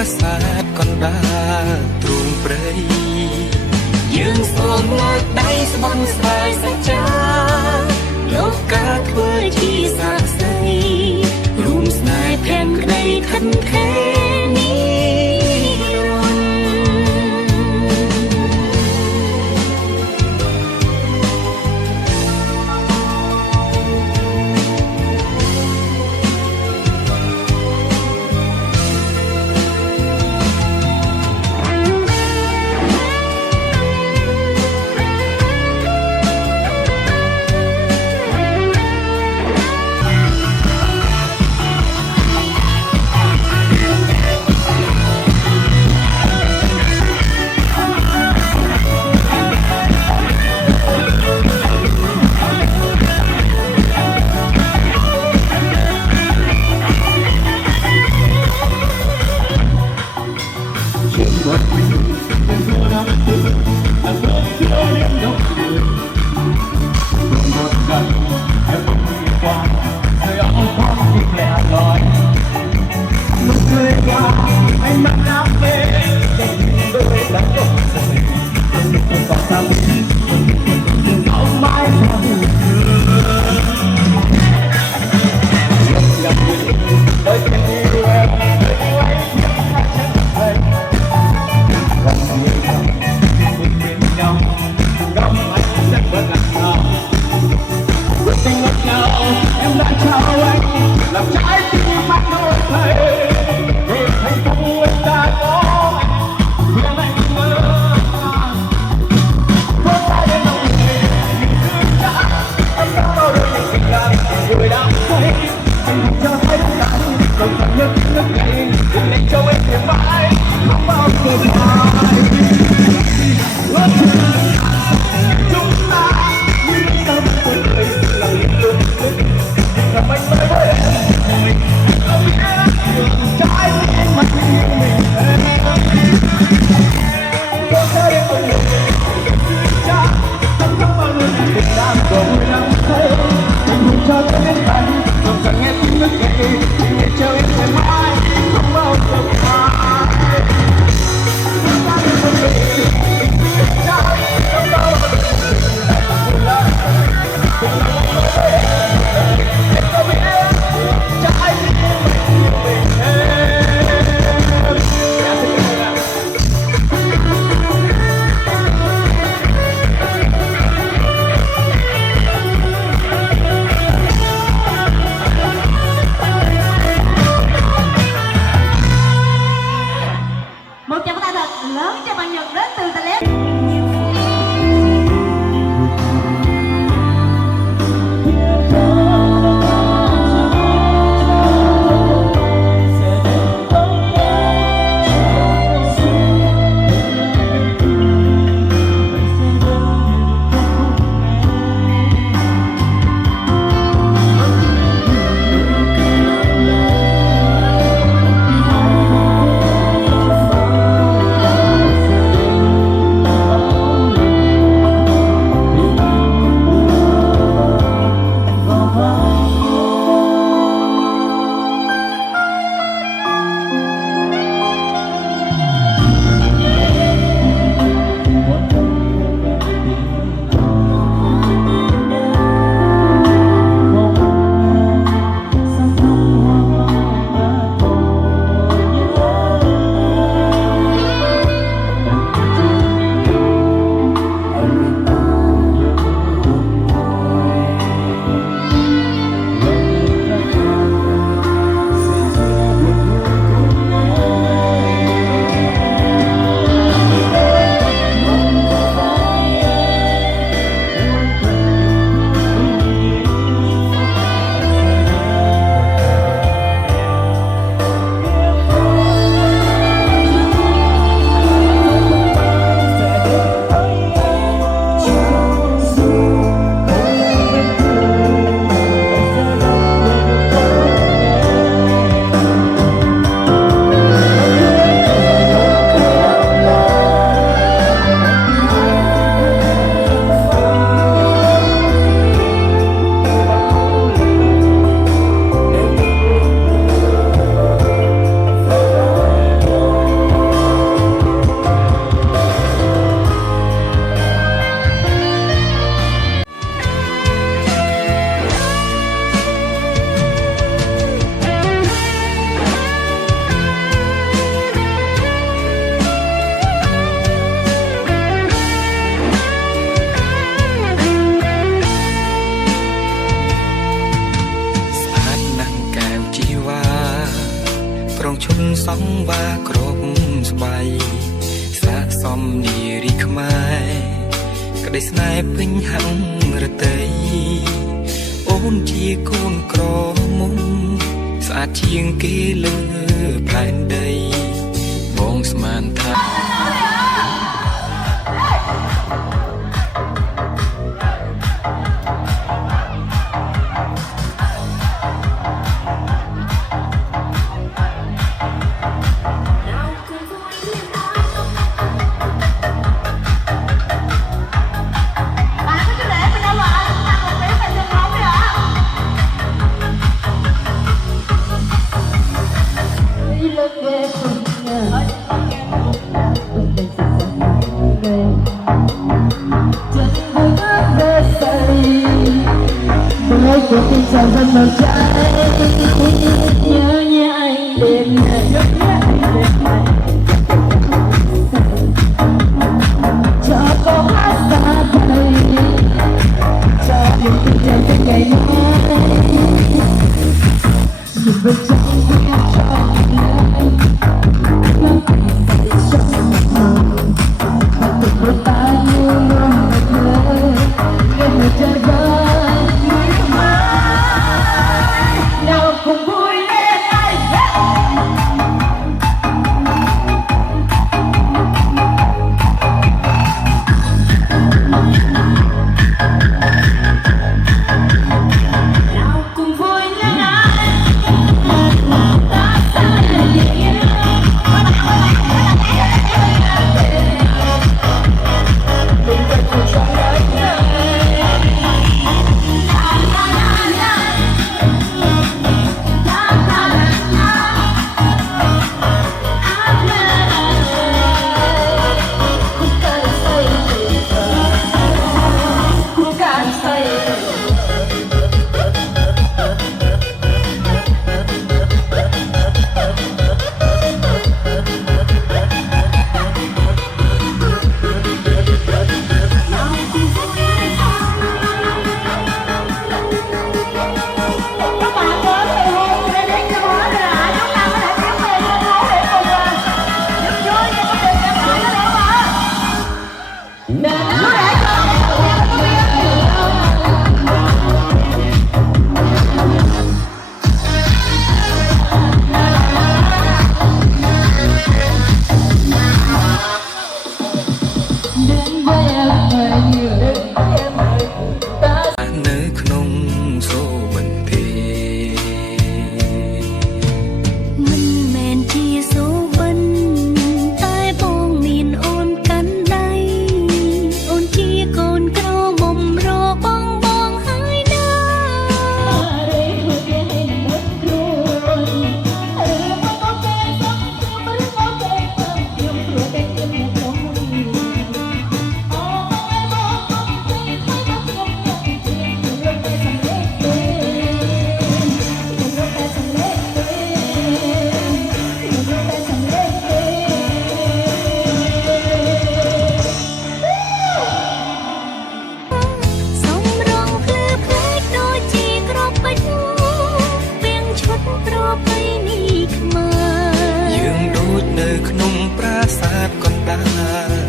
ប្រាសាទកណ្ដាលទ្រូងព្រៃយើងសូមលើកដៃស្បន់ស្បាយសច្ចាលោកការធ្វើជាសាក្សីរួមស្នេហ៍ភែនក្តីខិនខេនេះ ក្របស្បៃស័កសមនារីខ្មែរក្តីស្នេហ៍ពេញហង្រតីអូនជាកូនក្រមុំស្អាតជាងគេលើផែនដីបងស្មានថា នៅក្នុងសូបន្ទាមិនមែនជាសូបិនតែបងមានអូនកាន់ដៃអូនជាកូនក្រមុំរបងបងហើយណារេហួរគេឲ្យនឹកខ្លួនបងគេសុំខ្ញុំបងគេសុំខ្ញុំព្រោះតែខ្ញុំមកក្នុងនេះយើងដូចនៅក្នុងប្រាសាទកណ្ដាល